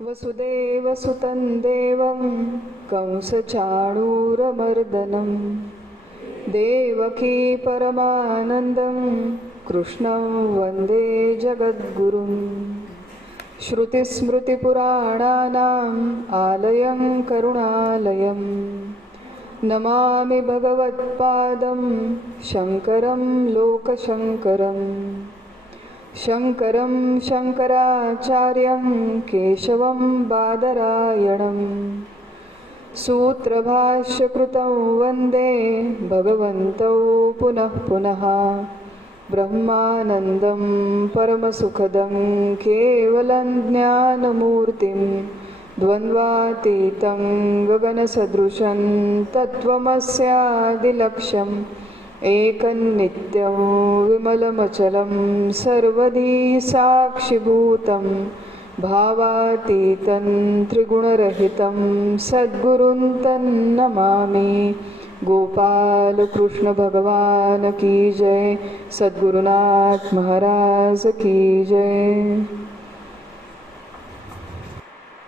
वसुदेवसुतं देवं कंसचाणूरमर्दनं देवकी परमानन्दं कृष्णं वन्दे जगद्गुरुं। श्रुतिस्मृतिपुराणानाम् आलयं करुणालयं नमामि भगवत्पादं शङ्करं लोकशङ्करम्। शङ्करं शङ्कराचार्यं केशवं बादरायणं सूत्रभाष्यकृतं वन्दे भगवन्तौ पुनः पुनः। ब्रह्मानन्दं परमसुखदं केवलं ज्ञानमूर्तिं द्वन्द्वातीतं गगनसदृशं तत्त्वमस्यादिलक्ष्यम् एकन्नित्यं विमलमचलं सर्वधी साक्षिभूतं भावातीतं त्रिगुणरहितं सद्गुरुं तन्नमामि। गोपाल कृष्ण भगवान की जय, सद्गुरुनाथ महाराज की जय।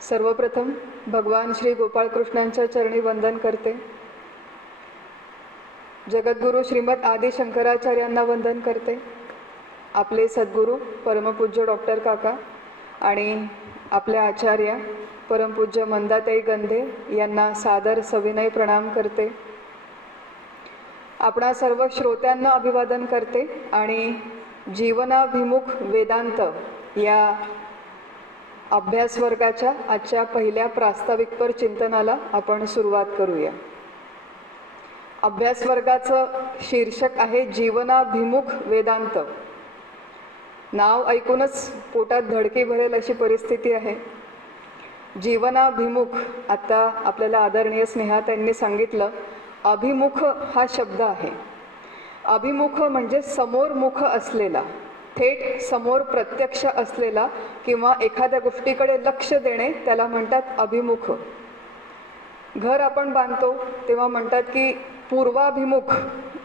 सर्वप्रथम भगवान श्री गोपाळ कृष्णांच्या चरणी वंदन करते। जगद्गुरु श्रीमद आदि शंकराचार्यांना वंदन करते। आपले सद्गुरू परमपूज्य डॉक्टर काका आणि आपल्या आचार्य परमपूज्य मंदाताई गंधे यांना सादर सविनय प्रणाम करते। आपणा सर्व श्रोत्यांना अभिवादन करते आणि जीवनाभिमुख वेदांत या अभ्यास वर्गाच्या आजच्या पहिल्या प्रास्ताविकपर चिंतनाला आपण सुरुवात करूया। अभ्यास वर्गाचं शीर्षक आहे जीवनाभिमुख वेदांत। नाव ऐकूनच पोटात धडकी भरेल अशी परिस्थिती आहे। जीवनाभिमुख, आता आपल्याला आदरणीय स्नेहाताईंनी सांगितलं, अभिमुख हा शब्द आहे। अभिमुख म्हणजे समोरमुख असलेला, थेट समोर प्रत्यक्ष असलेला किंवा एखाद्या गोष्टीकडे लक्ष देणे, त्याला म्हणतात अभिमुख। घर आपण बांधतो तेव्हा म्हणतात की पूर्वाभिमुख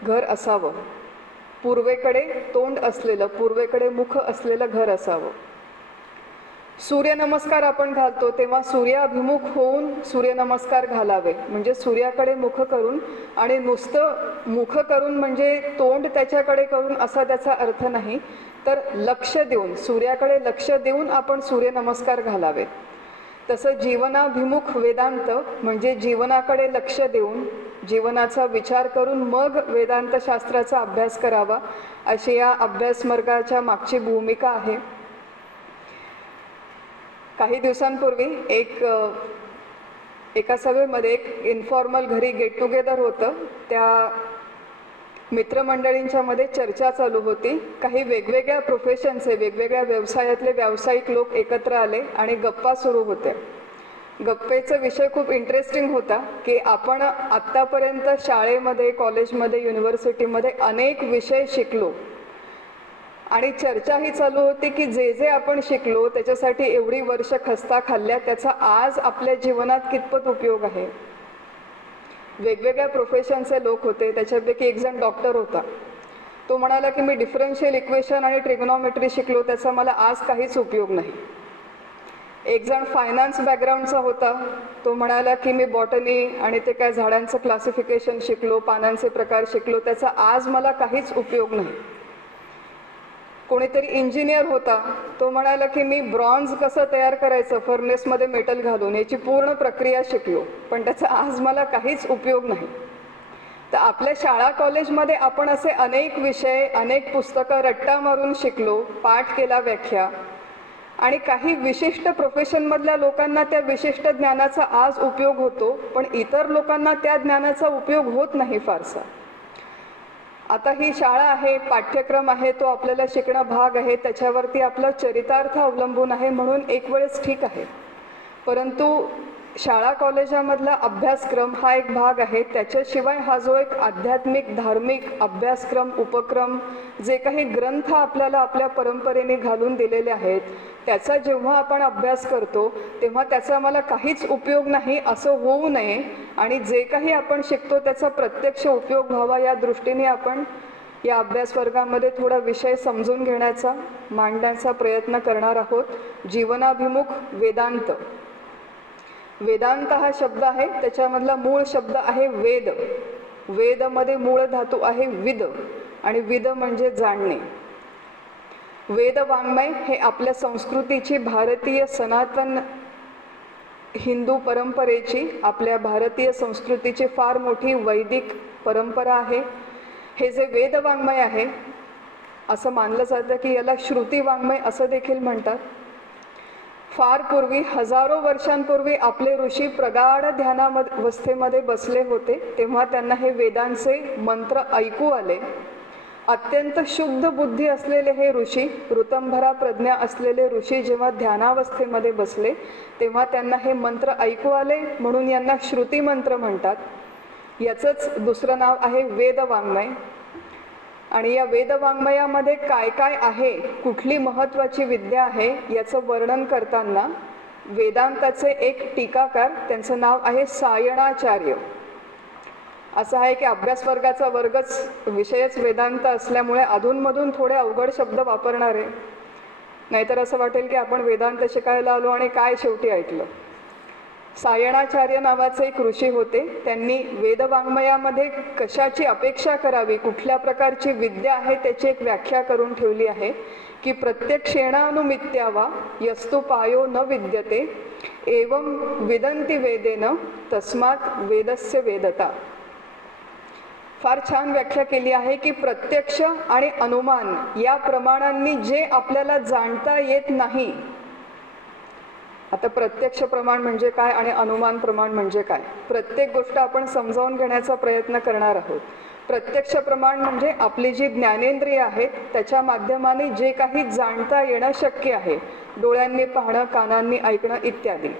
घर असावं, पूर्वेकडे तोंड असलेलं, पूर्वेकडे मुख असलेलं घर असावं। सूर्यनमस्कार आपण घालतो तेव्हा सूर्याभिमुख होऊन सूर्यनमस्कार घालावे, म्हणजे सूर्याकडे मुख करून, आणि नुसतं मुख करून म्हणजे तोंड त्याच्याकडे करून असा त्याचा अर्थ नाही, तर लक्ष देऊन, सूर्याकडे लक्ष देऊन आपण सूर्यनमस्कार घालावे। तसं जीवनाभिमुख वेदांत म्हणजे जीवनाकडे लक्ष देऊन, जीवनाचा विचार करून मग वेदांत शास्त्राचा अभ्यास करावा, अशी या अभ्यास मार्गाच्या मागची भूमिका आहे। काही दिवसांपूर्वी एका सभेमध्ये एक इन्फॉर्मल घरी गेट टुगेदर होतं। त्या मित्रमंडळींच्या मध्ये चर्चा चालू होती। काही वेगवेगळ्या प्रोफेशनचे, वेगवेगळ्या व्यवसायातले व्यावसायिक लोक एकत्र आले आणि गप्पा सुरू होत्या। गप्पेचा विषय खूप इंटरेस्टिंग होता की आपण आत्तापर्यंत शाळेमध्ये, कॉलेजमध्ये, युनिव्हर्सिटीमध्ये अनेक विषय शिकलो आणि चर्चा ही चालू होती की जे जे आपण शिकलो त्याच्यासाठी एवढी वर्ष खस्ता खाल्ल्या, त्याचा आज आपल्या जीवनात कितपत उपयोग आहे। वेगवेगळ्या प्रोफेशनचे लोक होते, त्याच्यापैकी एक जण डॉक्टर होता। तो म्हणाला की मी डिफरन्शियल इक्वेशन आणि ट्रिग्नोमेट्री शिकलो, त्याचा मला आज काहीच उपयोग नाही। एक जण फायनान्स बॅकग्राऊंडचा होता, तो म्हणाला की मी बॉटनी आणि ते काय झाडांचं क्लासिफिकेशन शिकलो, पानांचे प्रकार शिकलो, त्याचा आज मला काहीच उपयोग नाही। कोणीतरी इंजिनियर होता, तो म्हणाला की मी ब्रॉन्झ कसं तयार करायचं फर्नेसमध्ये मेटल घालून याची पूर्ण प्रक्रिया शिकलो, पण त्याचा आज मला काहीच उपयोग नाही। तर आपल्या शाळा कॉलेजमध्ये आपण असे अनेक विषय, अनेक पुस्तकं रट्टा मारून शिकलो, पाठ केला, व्याख्या, आणि काही विशिष्ट प्रोफेशनमधल्या लोकांना त्या विशिष्ट ज्ञानाचा आज उपयोग होतो, पण इतर लोकांना त्या ज्ञानाचा उपयोग होत नाही फारसा। आता ही शाळा आहे, पाठ्यक्रम आहे, तो आपल्याला शिकणं भाग आहे, त्याच्यावरती आपलं चरितार्थ अवलंबून आहे, म्हणून एक वेळेस ठीक आहे। परंतु शाळा कॉलेजामधला अभ्यासक्रम हा एक भाग आहे, त्याच्याशिवाय हा जो एक आध्यात्मिक धार्मिक अभ्यासक्रम उपक्रम, जे काही ग्रंथ आपल्याला आपल्या परंपरेने घालून दिलेले आहेत, त्याचा जेव्हा आपण अभ्यास करतो तेव्हा त्याचा मला काहीच उपयोग नाही असं होऊ नये, आणि जे काही आपण शिकतो त्याचा प्रत्यक्ष उपयोग व्हावा या दृष्टीने आपण या अभ्यास वर्गामध्ये थोडा विषय समजून घेण्याचा, मांडण्याचा प्रयत्न करणार आहोत. जीवनाभिमुख वेदांत. वेदांत हा शब्द आहे, त्याच्यामधला मूळ शब्द आहे वेद. वेदमध्ये मूळ धातू आहे विद, आणि विद म्हणजे जाणणे. वेद वाङ्मय हे आपल्या संस्कृतीची, भारतीय सनातन हिंदू परंपरेची, आपल्या भारतीय संस्कृतीची फार मोठी वैदिक परंपरा आहे. हे जे वेद वाङ्मय आहे, असं मानलं जातं की याला श्रुती वाङ्मय असं देखील म्हणतात. फार पूर्वी, हजारो वर्षांपूर्वी आपले ऋषी प्रगाढ ध्यानावस्थेमध्ये बसले होते, तेव्हा त्यांना हे वेदांचे मंत्र ऐकू आले. अत्यंत शुद्ध बुद्धी असलेले हे ऋषी, ऋतंभरा प्रज्ञा असलेले ऋषी जेव्हा ध्यानावस्थेमध्ये बसले तेव्हा त्यांना हे मंत्र ऐकू आले, म्हणून यांना श्रुती मंत्र म्हणतात. याचंच दुसरं नाव आहे वेद वाङ्मय. आणि या वेद वाङ्मयामध्ये काय काय आहे, कुठली महत्त्वाची विद्या आहे, याचं वर्णन करताना वेदांताचे एक टीकाकार, त्यांचं नाव आहे सायणाचार्य. असं आहे की अभ्यास वर्गाचा वर्गच, विषयच वेदांत असल्यामुळे अधूनमधून थोडे अवघड शब्द वापरणार आहे, नाहीतर असं वाटेल की आपण वेदांत शिकायला आलो आणि काय शेवटी ऐकलं. सायणाचार्य नावाचे एक ऋषी होते. त्यांनी वेदवाङ्मयामध्ये कशाची अपेक्षा करावी, कुठल्या प्रकारची विद्या आहे, त्याची एक व्याख्या करून ठेवली आहे की प्रत्यक्षेणानुमित्या वा यस्तु पायो न विद्यते एवं विदन्ति वेदेन तस्मात् वेदस्य वेदता. फार छान व्याख्या केली आहे की प्रत्यक्ष आणि अनुमान या प्रमाणांनी जे आपल्याला जाणता येत नाही. आता प्रत्यक्ष प्रमाण म्हणजे काय आणि अनुमान प्रमाण म्हणजे काय, प्रत्येक गोष्ट आपण समजावून घेण्याचा प्रयत्न करणार आहोत. प्रत्यक्ष प्रमाण म्हणजे आपली जी ज्ञानेंद्रिय आहेत त्याच्या माध्यमाने जे काही जाणता येणं शक्य आहे, डोळ्यांनी पाहणं, कानांनी ऐकणं इत्यादी.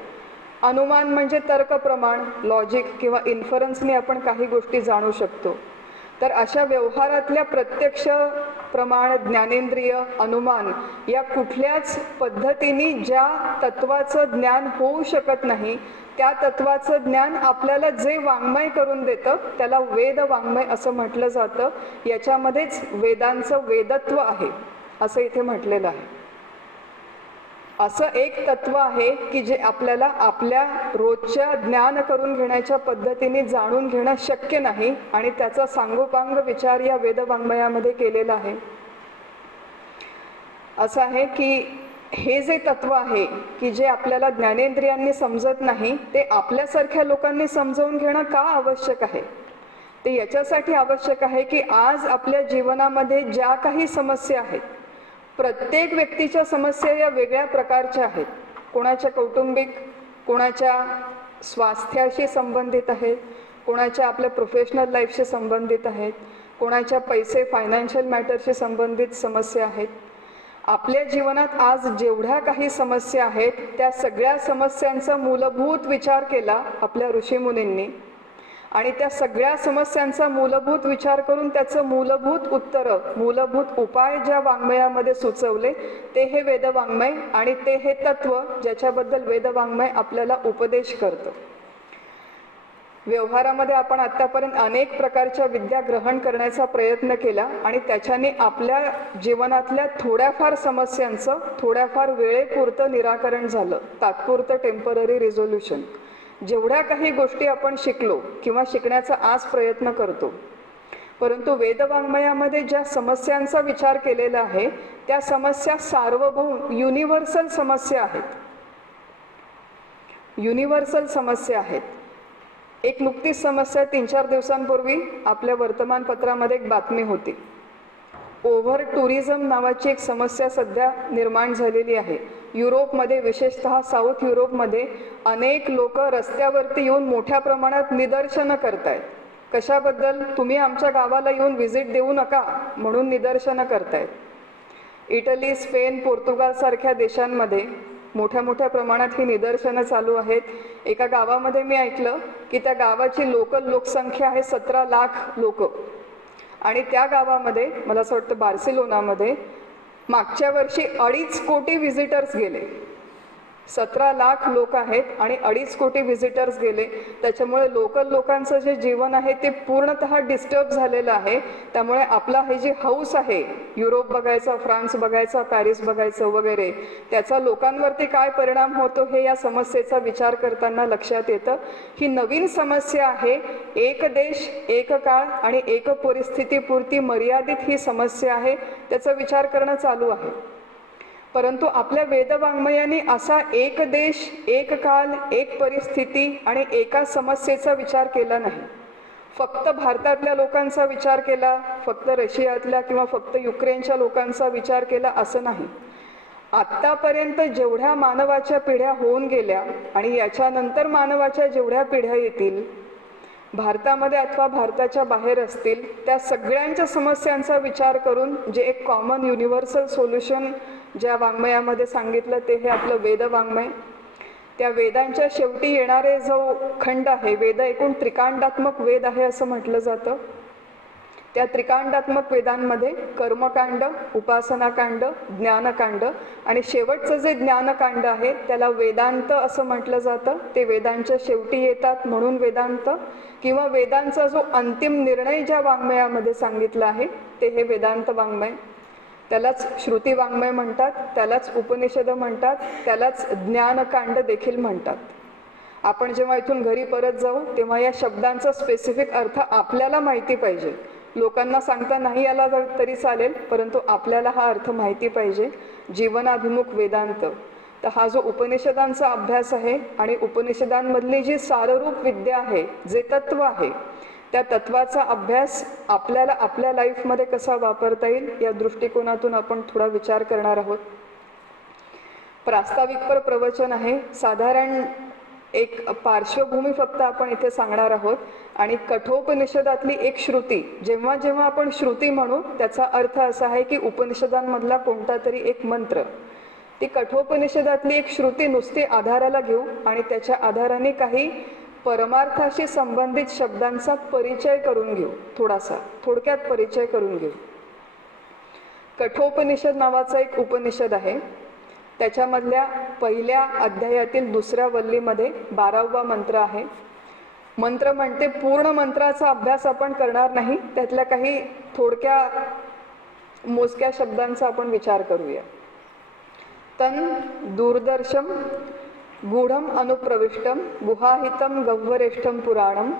अनुमान म्हणजे तर्क प्रमाण, लॉजिक किंवा इन्फरन्सने आपण काही गोष्टी जाणू शकतो. तर अशा व्यवहारातल्या प्रत्यक्ष प्रमाण, ज्ञानेंद्रिय, अनुमान या कुठल्याच पद्धतीने ज्या तत्वाचं ज्ञान होऊ शकत नाही, त्या तत्वाचं ज्ञान आपल्याला जे वाङ्मय करून देतं त्याला वेद वाङ्मय असं म्हटलं जातं. याच्यामध्येच वेदांचं वेदत्व आहे असं इथे म्हटलेलं आहे. असं एक तत्व आहे की जे आपल्याला आपल्या रोजच्या ज्ञान करून घेण्याच्या पद्धतीने जाणून घेणं शक्य नाही, आणि त्याचा सांगोपांग विचार या वेदवाङ्मयामध्ये केलेला आहे. असं आहे की हे जे तत्व आहे की जे आपल्याला ज्ञानेंद्रियांनी समजत नाही, ते आपल्यासारख्या लोकांनी समजावून घेणं का आवश्यक आहे. ते याच्यासाठी आवश्यक आहे की आज आपल्या जीवनामध्ये ज्या काही समस्या आहेत, प्रत्येक व्यक्तीच्या समस्या या वेगळ्या प्रकारच्या आहेत. कोणाच्या कौटुंबिक, कोणाच्या स्वास्थ्याशी संबंधित आहेत, कोणाच्या आपल्या प्रोफेशनल लाईफशी संबंधित आहेत, कोणाच्या पैसे, फायनान्शियल मॅटरशी संबंधित समस्या आहेत. आपल्या जीवनात आज जेवढ्या काही समस्या आहेत त्या सगळ्या समस्यांचा मूलभूत विचार केला आपल्या ऋषीमुनींनी, आणि त्या सगळ्या समस्यांचा मूलभूत विचार करून त्याचं मूलभूत उत्तरं, मूलभूत उपाय ज्या वाङ्मयामध्ये सुचवले ते हे वेदवाङ्मय, आणि ते हे तत्व ज्याच्याबद्दल वेदवाङ्मय आपल्याला उपदेश करतं. व्यवहारामध्ये आपण आत्तापर्यंत अनेक प्रकारच्या विद्या ग्रहण करण्याचा प्रयत्न केला, आणि त्याच्याने आपल्या जीवनातल्या थोड्याफार समस्यांचं थोड्याफार वेळेपुरतं निराकरण झालं, तात्पुरतं टेम्पररी रिझोल्युशन. जेवढ्या काही गोष्टी आपण शिकलो किंवा शिकण्याचा आज प्रयत्न करतो, परंतु वेदवाङ्मयामध्ये ज्या समस्यांचा विचार केलेला आहे त्या समस्या सार्वभौम युनिव्हर्सल समस्या आहेत. युनिव्हर्सल समस्या आहेत. एक नुकतीच समस्या 3-4 दिवसांपूर्वी आपल्या वर्तमानपत्रामध्ये एक बातमी होती. ओव्हर टुरिझम नावाची एक समस्या सध्या निर्माण झालेली आहे. युरोपमध्ये, विशेषतः साऊथ युरोपमध्ये अनेक लोक रस्त्यावरती येऊन मोठ्या प्रमाणात निदर्शनं करतायत. कशाबद्दल? तुम्ही आमच्या गावाला येऊन व्हिजिट देऊ नका म्हणून निदर्शनं करतायत. इटली, स्पेन, पोर्तुगाल सारख्या देशांमध्ये मोठ्या मोठ्या प्रमाणात ही निदर्शनं चालू आहेत. एका गावामध्ये मी ऐकलं की त्या गावाची लोकल लोकसंख्या आहे 17 लाख लोक, आणि त्या गावामध्ये, मला असं वाटतं बार्सिलोनामध्ये, मागच्या वर्षी 2.5 कोटी व्हिजिटर्स गेले. 17 लाख लोक आहेत आणि 2.5 कोटी व्हिजिटर्स गेले. त्याच्यामुळे लोकल लोकांचं जे जीवन आहे ते पूर्णतः डिस्टर्ब झालेलं आहे. त्यामुळे आपला हे जी हौस आहे युरोप बघायचा, फ्रान्स बघायचा, पॅरिस बघायचं वगैरे, त्याचा लोकांवरती काय परिणाम होतो हे या समस्येचा विचार करताना लक्षात येतं. ही नवीन समस्या आहे. एक देश, एक काळ आणि एक परिस्थितीपुरती मर्यादित ही समस्या आहे. त्याचा विचार करणं चालू आहे. परंतु आपल्या वेदवाङ्मयांनी असा एक देश, एक काल, एक परिस्थिती आणि एका समस्येचा विचार केला नाही. फक्त भारतातल्या लोकांचा विचार केला, फक्त रशियातल्या किंवा फक्त युक्रेनच्या लोकांचा विचार केला असं नाही. आत्तापर्यंत जेवढ्या मानवाच्या पिढ्या होऊन गेल्या आणि याच्यानंतर मानवाच्या जेवढ्या पिढ्या येतील, भारतामध्ये अथवा भारताच्या बाहेर असतील, त्या सगळ्यांच्या समस्यांचा विचार करून जे एक कॉमन युनिव्हर्सल सोल्युशन ज्या वाङ्मयामध्ये सांगितलं ते हे आपलं वेदवाङ्मय. त्या वेदांच्या शेवटी येणारे जो खंड आहे, वेद एकूण त्रिकांडात्मक वेद आहे असं म्हटलं जातं. त्या त्रिकांडात्मक वेदांमध्ये कर्मकांड, उपासनाकांड, ज्ञानकांड आणि शेवटचं जे ज्ञानकांड आहे त्याला वेदांत असं म्हटलं जातं. ते वेदांच्या शेवटी येतात म्हणून वेदांत, किंवा वेदांचा जो अंतिम निर्णय ज्या वाङ्मयामध्ये सांगितला आहे ते हे वेदांत वाङ्मय. त्यालाच श्रुती वाङ्मय म्हणतात, त्यालाच उपनिषद म्हणतात, त्यालाच ज्ञानकांड देखील म्हणतात. आपण जेव्हा इथून घरी परत जाऊ तेव्हा या शब्दांचा स्पेसिफिक अर्थ आपल्याला माहिती पाहिजे. लोकांना सांगता नाही आला तरी चालेल, परंतु आपल्याला हा अर्थ माहिती पाहिजे. जीवनाभिमुख वेदांत. तर हा जो उपनिषदांचा अभ्यास आहे आणि उपनिषदांमधली जी साररूप विद्या आहे, जे तत्व आहे, त्या तत्वाचा अभ्यास आपल्याला आपल्या लाईफमध्ये कसा वापरता येईल या दृष्टिकोनातून आपण थोडा विचार करणार आहोत. प्रास्ताविकपर प्रवचन आहे. साधारण एक पार्श्वभूमी फक्त आपण इथे सांगणार आहोत. आणि कठोपनिषदातली एक श्रुती, जेव्हा जेव्हा आपण श्रुती म्हणू त्याचा अर्थ असा आहे की उपनिषदांमधला कोणता तरी एक मंत्र. ती कठोपनिषदातली एक श्रुती नुसती आधाराला घेऊ आणि त्याच्या आधाराने काही परमार्थाशी संबंधित शब्दांचा परिचय करून घेऊ. थोडक्यात परिचय करून घेऊ. कठोपनिषद नावाचा एक उपनिषद आहे. त्याच्यामधल्या पहिल्या अध्यायातील 2ऱ्या वल्लीमध्ये 12वा मंत्र आहे. मंत्र म्हणते, पूर्ण मंत्राचा अभ्यास आपण करणार नाही, त्यातल्या काही थोडक्या मोजक्या शब्दांचा आपण विचार करूया. तन दूरदर्शम गूढम अनुप्रविष्टम गुहाहितम गह्वरेष्ठम पुराणम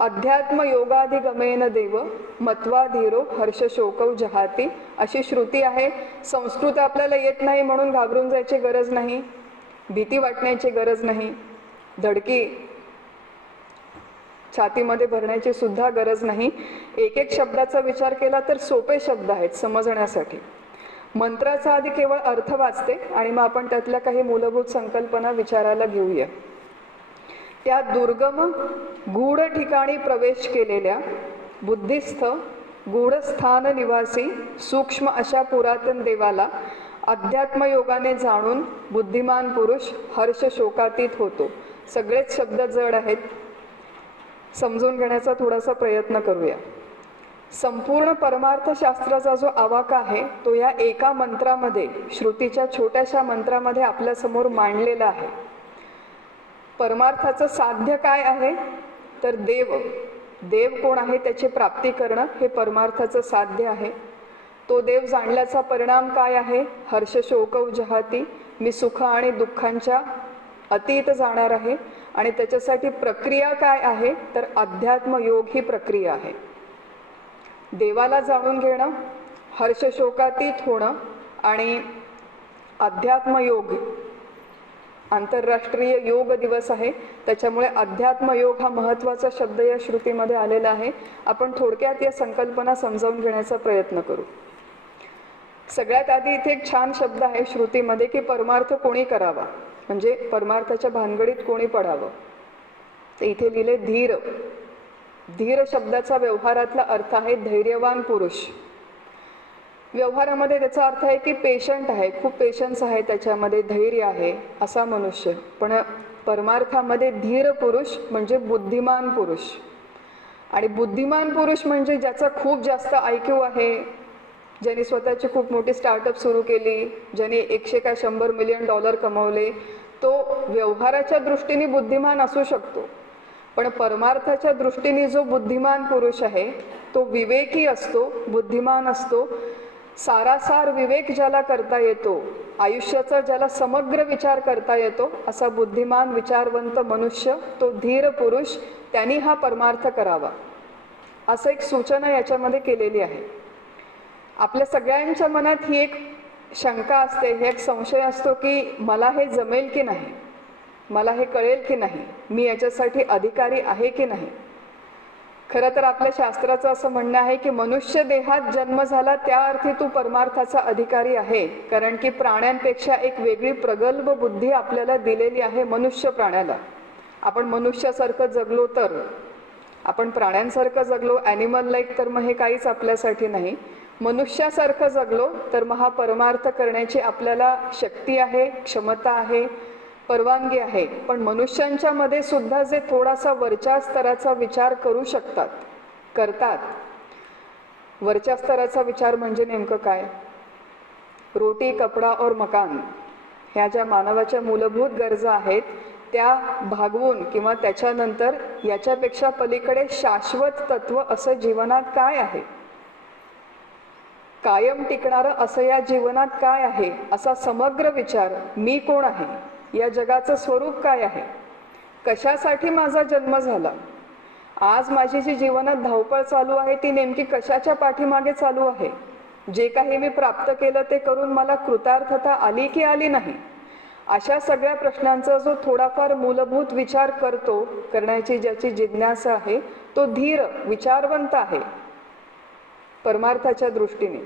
अध्यात्म योगाधिगमेन देव मत्वा धीरो हर्षशोकौ जहाती. अशी श्रुती आहे. संस्कृत आपल्याला येत नाही म्हणून घाबरून जायची गरज नाही, भीती वाटण्याची गरज नाही, धडकी छातीमध्ये भरण्याची सुद्धा गरज नाही. एक एक शब्दाचा विचार केला तर सोपे शब्द आहेत समजण्यासाठी. मंत्राचा आधी केवळ अर्थ वाचते आणि मग आपण त्यातल्या काही मूलभूत संकल्पना विचारायला घेऊया. त्या दुर्गम गूढ ठिकाणी प्रवेश केलेल्या बुद्धिस्थ गूढस्थान निवासी सूक्ष्म अशा पुरातन देवाला अध्यात्मयोगाने जाणून बुद्धिमान पुरुष हर्ष शोकातीत होतो. सगळेच शब्द जड आहेत, समजून घेण्याचा थोडासा प्रयत्न करूया. संपूर्ण परमार्थशास्त्राचा जो आवाका आहे तो या एका मंत्रामध्ये, श्रुतीच्या छोट्याशा मंत्रामध्ये आपल्यासमोर मांडलेला आहे. परमार्थाचं साध्य काय आहे तर देव कोण आहे त्याची प्राप्ती करणं हे परमार्थाचं साध्य आहे. तो देव जाणल्याचा परिणाम काय आहे, हर्ष शोकौ जहाती, मी सुख आणि दुःखांच्या अतीत जाणार आहे. आणि त्याच्यासाठी प्रक्रिया काय आहे तर अध्यात्म योग ही प्रक्रिया आहे. देवाला जाणून घेणं, हर्ष शोकातीत होणं आणि अध्यात्म योग. आंतरराष्ट्रीय योग दिवस आहे त्याच्यामुळे अध्यात्म योग हा महत्त्वाचा शब्द या श्रुतीमध्ये आलेला आहे. आपण थोडक्यात या संकल्पना समजावून घेण्याचा प्रयत्न करू. सगळ्यात आधी इथे एक छान शब्द आहे श्रुतीमध्ये की परमार्थ कोणी करावा, म्हणजे परमार्थाच्या भानगडीत कोणी पडावं. तर इथे लिहिले धीर. धीर शब्दाचा व्यवहारातला अर्थ आहे धैर्यवान पुरुष. व्यवहारामध्ये त्याचा अर्थ आहे की पेशंट आहे, खूप पेशन्स आहे त्याच्यामध्ये, धैर्य आहे असा मनुष्य. पण परमार्थामध्ये धीर पुरुष म्हणजे बुद्धिमान पुरुष. आणि बुद्धिमान पुरुष म्हणजे ज्याचा खूप जास्त IQ आहे, ज्यांनी स्वतःची खूप मोठी स्टार्टअप सुरू केली, ज्यांनी 100 का 100 मिलियन डॉलर कमवले, तो व्यवहाराच्या दृष्टीने बुद्धिमान असू शकतो, पण परमार्थाच्या दृष्टीने जो बुद्धिमान पुरुष आहे तो विवेकी असतो, बुद्धिमान असतो. सारासार विवेक ज्याला करता येतो, आयुष्याचा ज्याला समग्र विचार करता येतो, असा बुद्धिमान विचारवंत मनुष्य, तो धीर पुरुष, त्यांनी हा परमार्थ करावा, असं एक सूचना याच्यामध्ये केलेली आहे. आपल्या सगळ्यांच्या मनात ही एक शंका असते, हे एक संशय असतो की मला हे जमेल की नाही, मला हे कळेल की नाही, मी याच्यासाठी अधिकारी आहे की नाही. खरं तर आपल्या शास्त्राचं असं म्हणणं आहे की मनुष्य देहात जन्म झाला त्या अर्थी तू परमार्थाचा अधिकारी आहे, कारण की प्राण्यांपेक्षा एक वेगळी प्रगल्भ बुद्धी आपल्याला दिलेली आहे मनुष्य प्राण्याला. आपण मनुष्यासारखं जगलो तर, आपण प्राण्यांसारखं जगलो ॲनिमल लाईक तर मग हे काहीच आपल्यासाठी नाही. मनुष्यासारखं जगलो तर मग हा परमार्थ करण्याची आपल्याला शक्ती आहे, क्षमता आहे, परवानगी आहे. पण मनुष्यांच्या मध्ये सुद्धा जे थोडासा वरच्या स्तराचा विचार करू शकतात, करतात. वरच्या स्तराचा विचार म्हणजे नेमकं काय? रोटी, कपडा और मकान ह्या ज्या मानवाच्या मूलभूत गरजा आहेत त्या भागवून किंवा त्याच्यानंतर याच्यापेक्षा पलीकडे शाश्वत तत्व असं जीवनात काय आहे, कायम टिकणारं असं या जीवनात काय आहे, असा समग्र विचार. मी कोण आहे, या जगाचं स्वरूप काय आहे, कशासाठी माझा जन्म झाला, आज माझी जी जीवनात धावपळ चालू आहे ती नेमकी कशाच्या पाठीमागे चालू आहे, जे काही मी प्राप्त केलं ते करून मला कृतार्थता आली की आली नाही, अशा सगळ्या प्रश्नांचा जो थोडाफार मूलभूत विचार करतो, करण्याची ज्याची जिज्ञासा आहे, तो धीर विचारवंत आहे परमार्थाच्या दृष्टीने.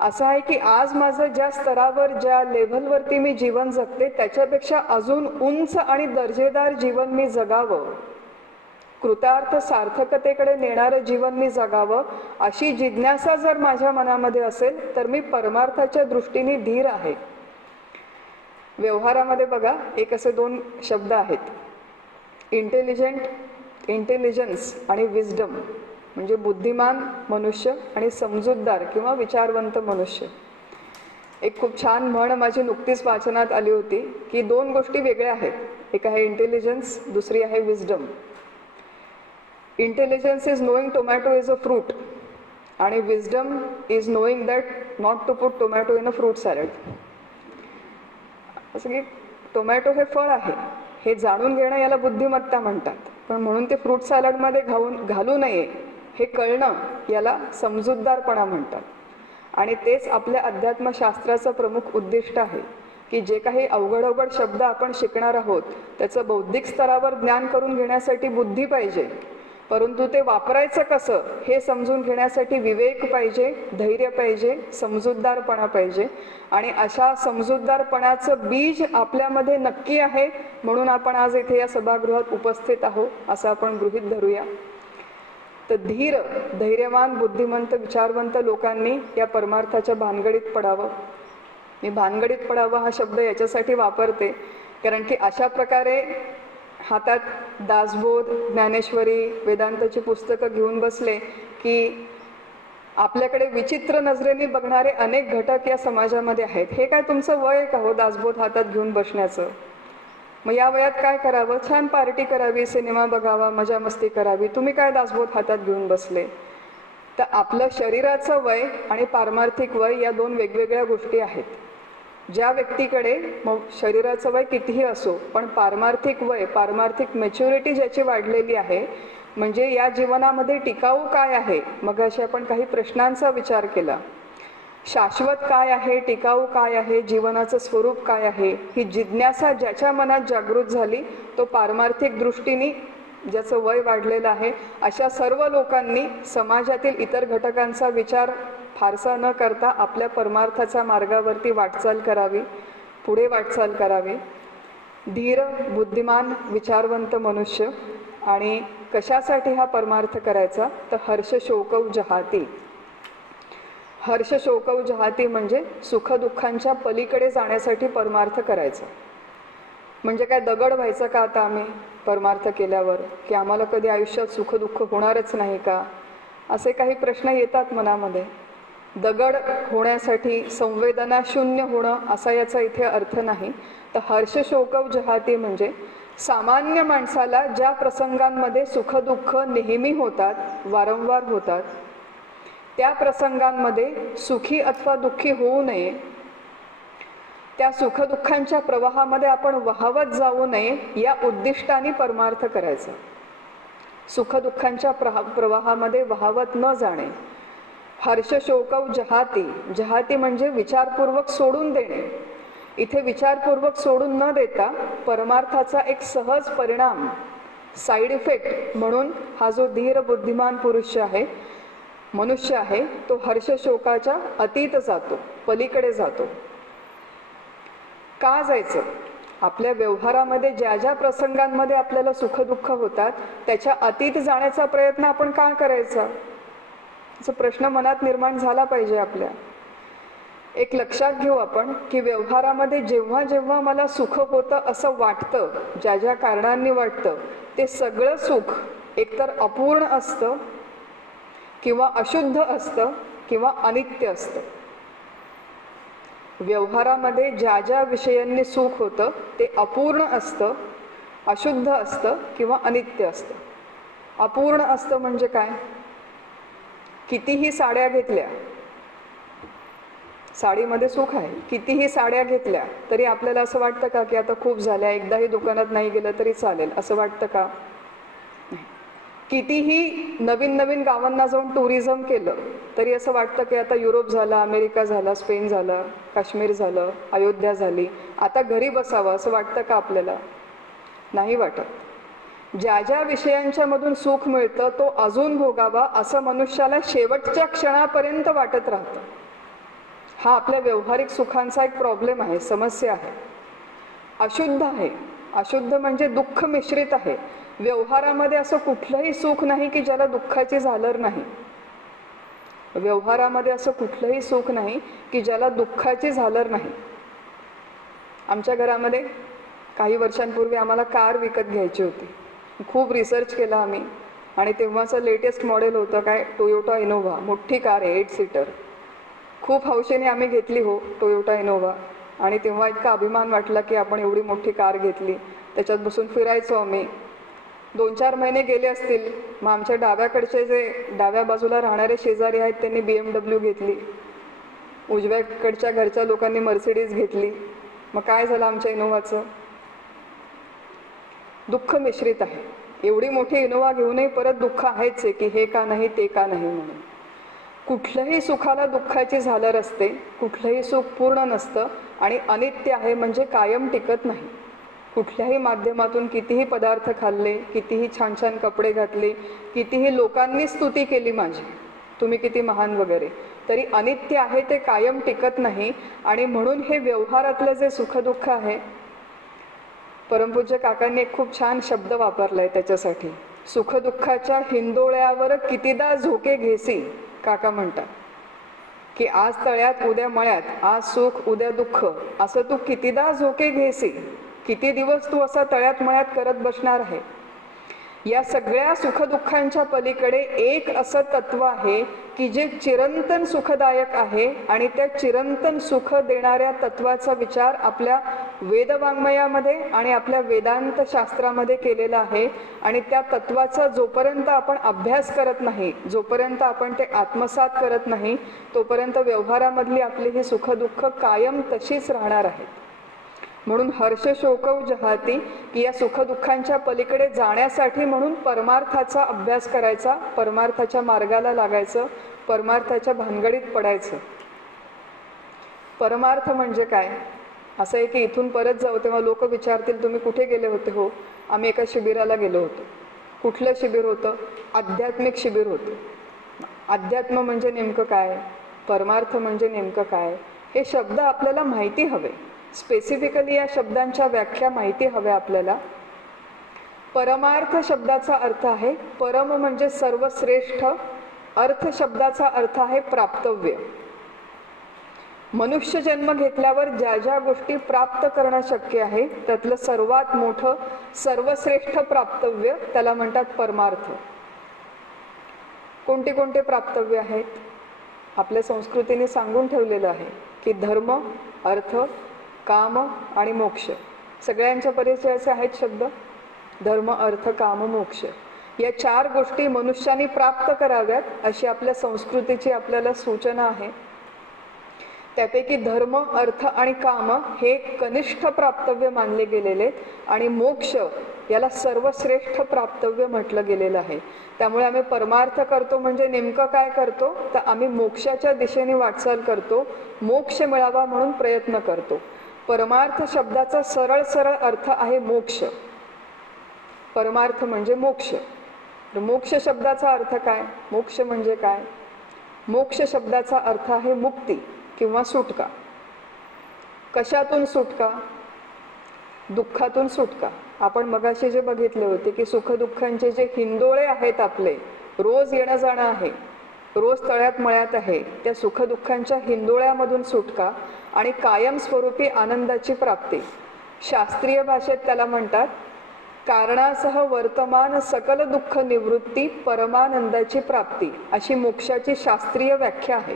असं आहे की आज माझं ज्या स्तरावर, ज्या लेव्हलवरती मी जीवन जगते त्याच्यापेक्षा अजून उंच आणि दर्जेदार जीवन मी जगावं, कृतार्थ सार्थकतेकडे नेणारं जीवन मी जगावं, अशी जिज्ञासा जर माझ्या मनामध्ये असेल तर मी परमार्थाच्या दृष्टीने धीर आहे. व्यवहारामध्ये बघा एक असे दोन शब्द आहेत, इंटेलिजन्स आणि विजडम, म्हणजे बुद्धिमान मनुष्य आणि समजूतदार किंवा विचारवंत मनुष्य. एक खूप छान म्हण माझी नुकतीच वाचनात आली होती की दोन गोष्टी वेगळ्या आहेत, एक आहे इंटेलिजन्स, दुसरी आहे wisdom. Intelligence is knowing tomato is a fruit आणि wisdom is knowing that not to put tomato in a fruit salad. असं की टोमॅटो हे फळ आहे हे जाणून घेणं याला बुद्धिमत्ता म्हणतात, पण म्हणून ते फ्रूट सॅलडमध्ये घालू नये हे कळणं याला समजूतदारपणा म्हणतात. आणि तेच आपल्या अध्यात्मशास्त्राचं प्रमुख उद्दिष्ट आहे की जे काही अवघड शब्द आपण शिकणार आहोत त्याचं बौद्धिक स्तरावर ज्ञान करून घेण्यासाठी बुद्धी पाहिजे, परंतु ते वापरायचं कसं हे समजून घेण्यासाठी विवेक पाहिजे, धैर्य पाहिजे, समजूतदारपणा पाहिजे. आणि अशा समजूतदारपणाचं बीज आपल्यामध्ये नक्की आहे, म्हणून आपण आज इथे या सभागृहात उपस्थित आहोत असं आपण गृहीत धरूया. तर धीर, धैर्यवान, बुद्धिमंत, विचारवंत लोकांनी या परमार्थाच्या भानगडीत पडावं. मी भानगडीत पडावं हा शब्द याच्यासाठी वापरते कारण की अशा प्रकारे हातात दासबोध, ज्ञानेश्वरी, वेदांताची पुस्तकं घेऊन बसले की आपल्याकडे विचित्र नजरेने बघणारे अनेक घटक या समाजामध्ये आहेत. हे काय तुमचं वय का हो दासबोध हातात घेऊन बसण्याचं? मग या वयात काय करावं? छान पार्टी करावी, सिनेमा बघावा, मजा मस्ती करावी. तुम्ही काय दासबोध हातात घेऊन बसले? तर आपलं शरीराचं वय आणि पारमार्थिक वय या दोन वेगवेगळ्या गोष्टी आहेत. ज्या व्यक्तीकडे मग शरीराचं वय कितीही असो पण पारमार्थिक वय, पारमार्थिक मॅच्युरिटी ज्याची वाढलेली आहे, म्हणजे या जीवनामध्ये टिकाऊ काय आहे, मग अशा आपण काही प्रश्नांचा विचार केला. शाश्वत काय आहे, टिकाऊ काय आहे, जीवनाचं स्वरूप काय आहे, ही जिज्ञासा ज्याच्या मनात जागृत झाली तो पारमार्थिक दृष्टीने ज्याचं वय वाढलेलं आहे अशा सर्व लोकांनी समाजातील इतर घटकांचा विचार फारसा न करता आपल्या परमार्थाच्या मार्गावरती वाटचाल करावी, पुढे वाटचाल करावी. धीर, बुद्धिमान, विचारवंत मनुष्य. आणि कशासाठी हा परमार्थ करायचा? तर हर्ष शोकव जहाती. हर्ष शोकव जहाती म्हणजे सुखदुःखांच्या पलीकडे जाण्यासाठी परमार्थ करायचा. म्हणजे काय दगड व्हायचं का आता आम्ही परमार्थ केल्यावर, की आम्हाला कधी आयुष्यात सुखदुःख होणारच नाही का, असे काही प्रश्न येतात मनामध्ये. दगड होण्यासाठी संवेदना शून्य होणं असा याचा इथे अर्थ नाही. तर हर्ष शोकव जहाती म्हणजे सामान्य माणसाला ज्या प्रसंगांमध्ये सुखदुःख नेहमी होतात, वारंवार होतात, त्या प्रसंगांमध्ये सुखी अथवा दुःखी होऊ नये, त्या सुखदुःखांच्या प्रवाहामध्ये आपण वाहवत जाऊ नये या उद्दिष्टाने परमार्थ करायचा. सुखदुःखांच्या प्रवाहामध्ये वाहवत न जाणे. हर्ष शोकव जहाती, जहाती म्हणजे विचारपूर्वक सोडून देणे. इथे विचारपूर्वक सोडून न देता परमार्थाचा एक सहज परिणाम, साईड इफेक्ट म्हणून हा जो धीर बुद्धिमान पुरुष आहे, मनुष्य आहे, तो हर्ष शोकाच्या अतीत जातो, पलीकडे जातो. का जायचं? आपल्या व्यवहारामध्ये ज्या ज्या प्रसंगांमध्ये आपल्याला सुखदुःख होतात त्याच्या अतीत जाण्याचा प्रयत्न आपण का करायचा, असा प्रश्न मनात निर्माण झाला पाहिजे आपल्या. एक लक्षात घेऊ आपण की व्यवहारामध्ये जेव्हा जेव्हा मला सुख होतं असं वाटतं, ज्या ज्या कारणांनी वाटतं, ते सगळं सुख एकतर अपूर्ण असतं किंवा अशुद्ध असतं किंवा अनित्य असतं. व्यवहारामध्ये ज्या ज्या विषयांनी सुख होतं ते अपूर्ण असतं, अशुद्ध असतं किंवा अनित्य असतं. अपूर्ण असतं म्हणजे काय? कितीही साड्या घेतल्या, साडीमध्ये सुख आहे, कितीही साड्या घेतल्या तरी आपल्याला असं वाटतं का की आता खूप झाल्या, एकदाही दुकानात नाही गेलं तरी चालेल, असं वाटतं का? कितीही नवीन नवीन गावांना जाऊन टुरिझम केलं तरी असं वाटतं की आता युरोप झाला, अमेरिका झाला, स्पेन झाला, काश्मीर झालं, अयोध्या झाली, आता घरी बसावं असं वाटतं का आपल्याला? नाही वाटत. ज्या ज्या विषयांच्या मधून सुख मिळतं तो अजून भोगावा असं मनुष्याला शेवटच्या क्षणापर्यंत वाटत राहतं. हा आपल्या व्यावहारिक सुखांचा एक प्रॉब्लेम आहे, समस्या आहे. अशुद्ध आहे. अशुद्ध म्हणजे दुःख मिश्रित आहे. व्यवहारामध्ये असं कुठलंही सुख नाही की ज्याला दुःखाची झालर नाही. व्यवहारामध्ये असं कुठलंही सुख नाही की ज्याला दुःखाची झालर नाही. आमच्या घरामध्ये काही वर्षांपूर्वी आम्हाला कार विकत घ्यायची होती. खूप रिसर्च केला आम्ही आणि तेव्हाचं लेटेस्ट मॉडेल होतं काय, टोयोटा इनोव्हा, मोठी कार आहे, 8 सीटर. खूप हौशेने आम्ही घेतली हो टोयोटा इनोव्हा. आणि तेव्हा इतका अभिमान वाटला की आपण एवढी मोठी कार घेतली, त्याच्यात बसून फिरायचो आम्ही. 2-4 महिने गेले असतील, मग आमच्या डाव्याकडचे जे डाव्या बाजूला राहणारे शेजारी आहेत त्यांनी BMW घेतली, उजव्याकडच्या घरच्या लोकांनी मर्सिडीज घेतली. मग काय झालं आमच्या इनोव्हाचं? दुःख मिश्रित आहे. एवढी मोठी इनोव्हा घेऊनही परत दुःख आहेच आहे की हे का नाही, ते का नाही म्हणून. कुठल्याही सुखाला दुःखाची झालर असते, कुठलंही सुख पूर्ण नसतं आणि अनित्य आहे म्हणजे कायम टिकत नाही. कुठल्याही माध्यमातून कितीही पदार्थ खाल्ले, कितीही छान छान कपडे घातले, कितीही लोकांनी स्तुती केली माझी, तुम्ही किती महान वगैरे, तरी अनित्य आहे, ते कायम टिकत नाही. आणि म्हणून हे व्यवहारातलं जे सुखदुःख आहे, परमपूज्य काकांनी एक खूप छान शब्द वापरलाय त्याच्यासाठी. सुखदुःखाच्या हिंदोळ्यावर कितीदा झोके घेसी, काका म्हणतात की आज तळ्यात उद्या मळ्यात, आज सुख उद्या दुःख, असं तू कितीदा झोके घेसी, किती दिवस तू असा तळ्यात मळ्यात करत बसणार आहे. या सगळ्या सुखदुःखांच्या पलीकडे एक असं तत्व आहे की जे चिरंतन सुखदायक आहे आणि त्या चिरंतन सुख देणाऱ्या तत्वाचा विचार आपल्या वेदवाङ्मयामध्ये आणि आपल्या वेदांत शास्त्रामध्ये केलेला आहे. आणि त्या तत्वाचा जोपर्यंत आपण अभ्यास करत नाही, जोपर्यंत आपण ते आत्मसात करत नाही, तोपर्यंत व्यवहारामधली आपली ही सुखदुःख कायम तशीच राहणार आहेत. म्हणून हर्ष शोकव जहाती की या सुखदुःखांच्या पलीकडे जाण्यासाठी म्हणून परमार्थाचा अभ्यास करायचा, परमार्थाच्या मार्गाला लागायचं, परमार्थाच्या भानगडीत पडायचं. परमार्थ म्हणजे काय? असं आहे की इथून परत जाऊ तेव्हा लोक विचारतील तुम्ही कुठे गेले होते? हो, आम्ही एका शिबिराला गेलो होतो. कुठलं शिबिर होतं? आध्यात्मिक शिबिर होतं. अध्यात्म म्हणजे नेमकं काय, परमार्थ म्हणजे नेमकं काय, हे शब्द आपल्याला माहिती हवे. स्पेसिफिकली या शब्दांच्या व्याख्या माहिती हव्या आपल्याला. परमार्थ शब्दाचा अर्थ आहे परम म्हणजे सर्वश्रेष्ठ. अर्थ शब्दाचा अर्थ आहे प्राप्तव्य. मनुष्य जन्म घेतल्यावर ज्या ज्या गोष्टी प्राप्त करणं शक्य आहे त्यातलं सर्वात मोठं सर्वश्रेष्ठ प्राप्तव्य त्याला म्हणतात परमार्थ. कोणते कोणते प्राप्तव्य आहेत? आपल्या संस्कृतीने सांगून ठेवलेलं आहे की धर्म, अर्थ, काम आणि मोक्ष, सगळ्यांच्या परिचयाचे आहेत शब्द. धर्म, अर्थ, काम, मोक्ष या 4 गोष्टी मनुष्याने प्राप्त कराव्यात अशी आपल्या संस्कृतीची आपल्याला सूचना आहे. त्यापैकी धर्म, अर्थ आणि काम हे कनिष्ठ प्राप्तव्य मानले गेलेले आणि मोक्ष याला सर्वश्रेष्ठ प्राप्तव्य म्हटलं गेलेलं आहे. त्यामुळे आम्ही परमार्थ करतो म्हणजे नेमकं काय करतो, तर आम्ही मोक्षाच्या दिशेने वाटचाल करतो, मोक्ष मिळावा म्हणून प्रयत्न करतो. परमार्थ शब्दाचा सरळ सरळ अर्थ आहे मोक्ष. परमार्थ म्हणजे मोक्ष. मोक्ष शब्दाचा अर्थ काय, मोक्ष म्हणजे काय? मोक्ष शब्दाचा अर्थ आहे मुक्ती किंवा सुटका. कशातून सुटका? दुःखातून सुटका. आपण मगाशी जे बघितले होते की सुखदुःखांचे जे हिंदोळे आहेत, आपले रोज येणं जाणं आहे, रोज तळ्यात मळ्यात आहे, त्या सुखदुःखांच्या हिंदोळ्यामधून सुटका आणि कायमस्वरूपी आनंदाची प्राप्ती. शास्त्रीय भाषेत त्याला म्हणतात कारणासह वर्तमान सकल दुःख निवृत्ती परमानंदाची प्राप्ती, अशी मोक्षाची शास्त्रीय व्याख्या आहे.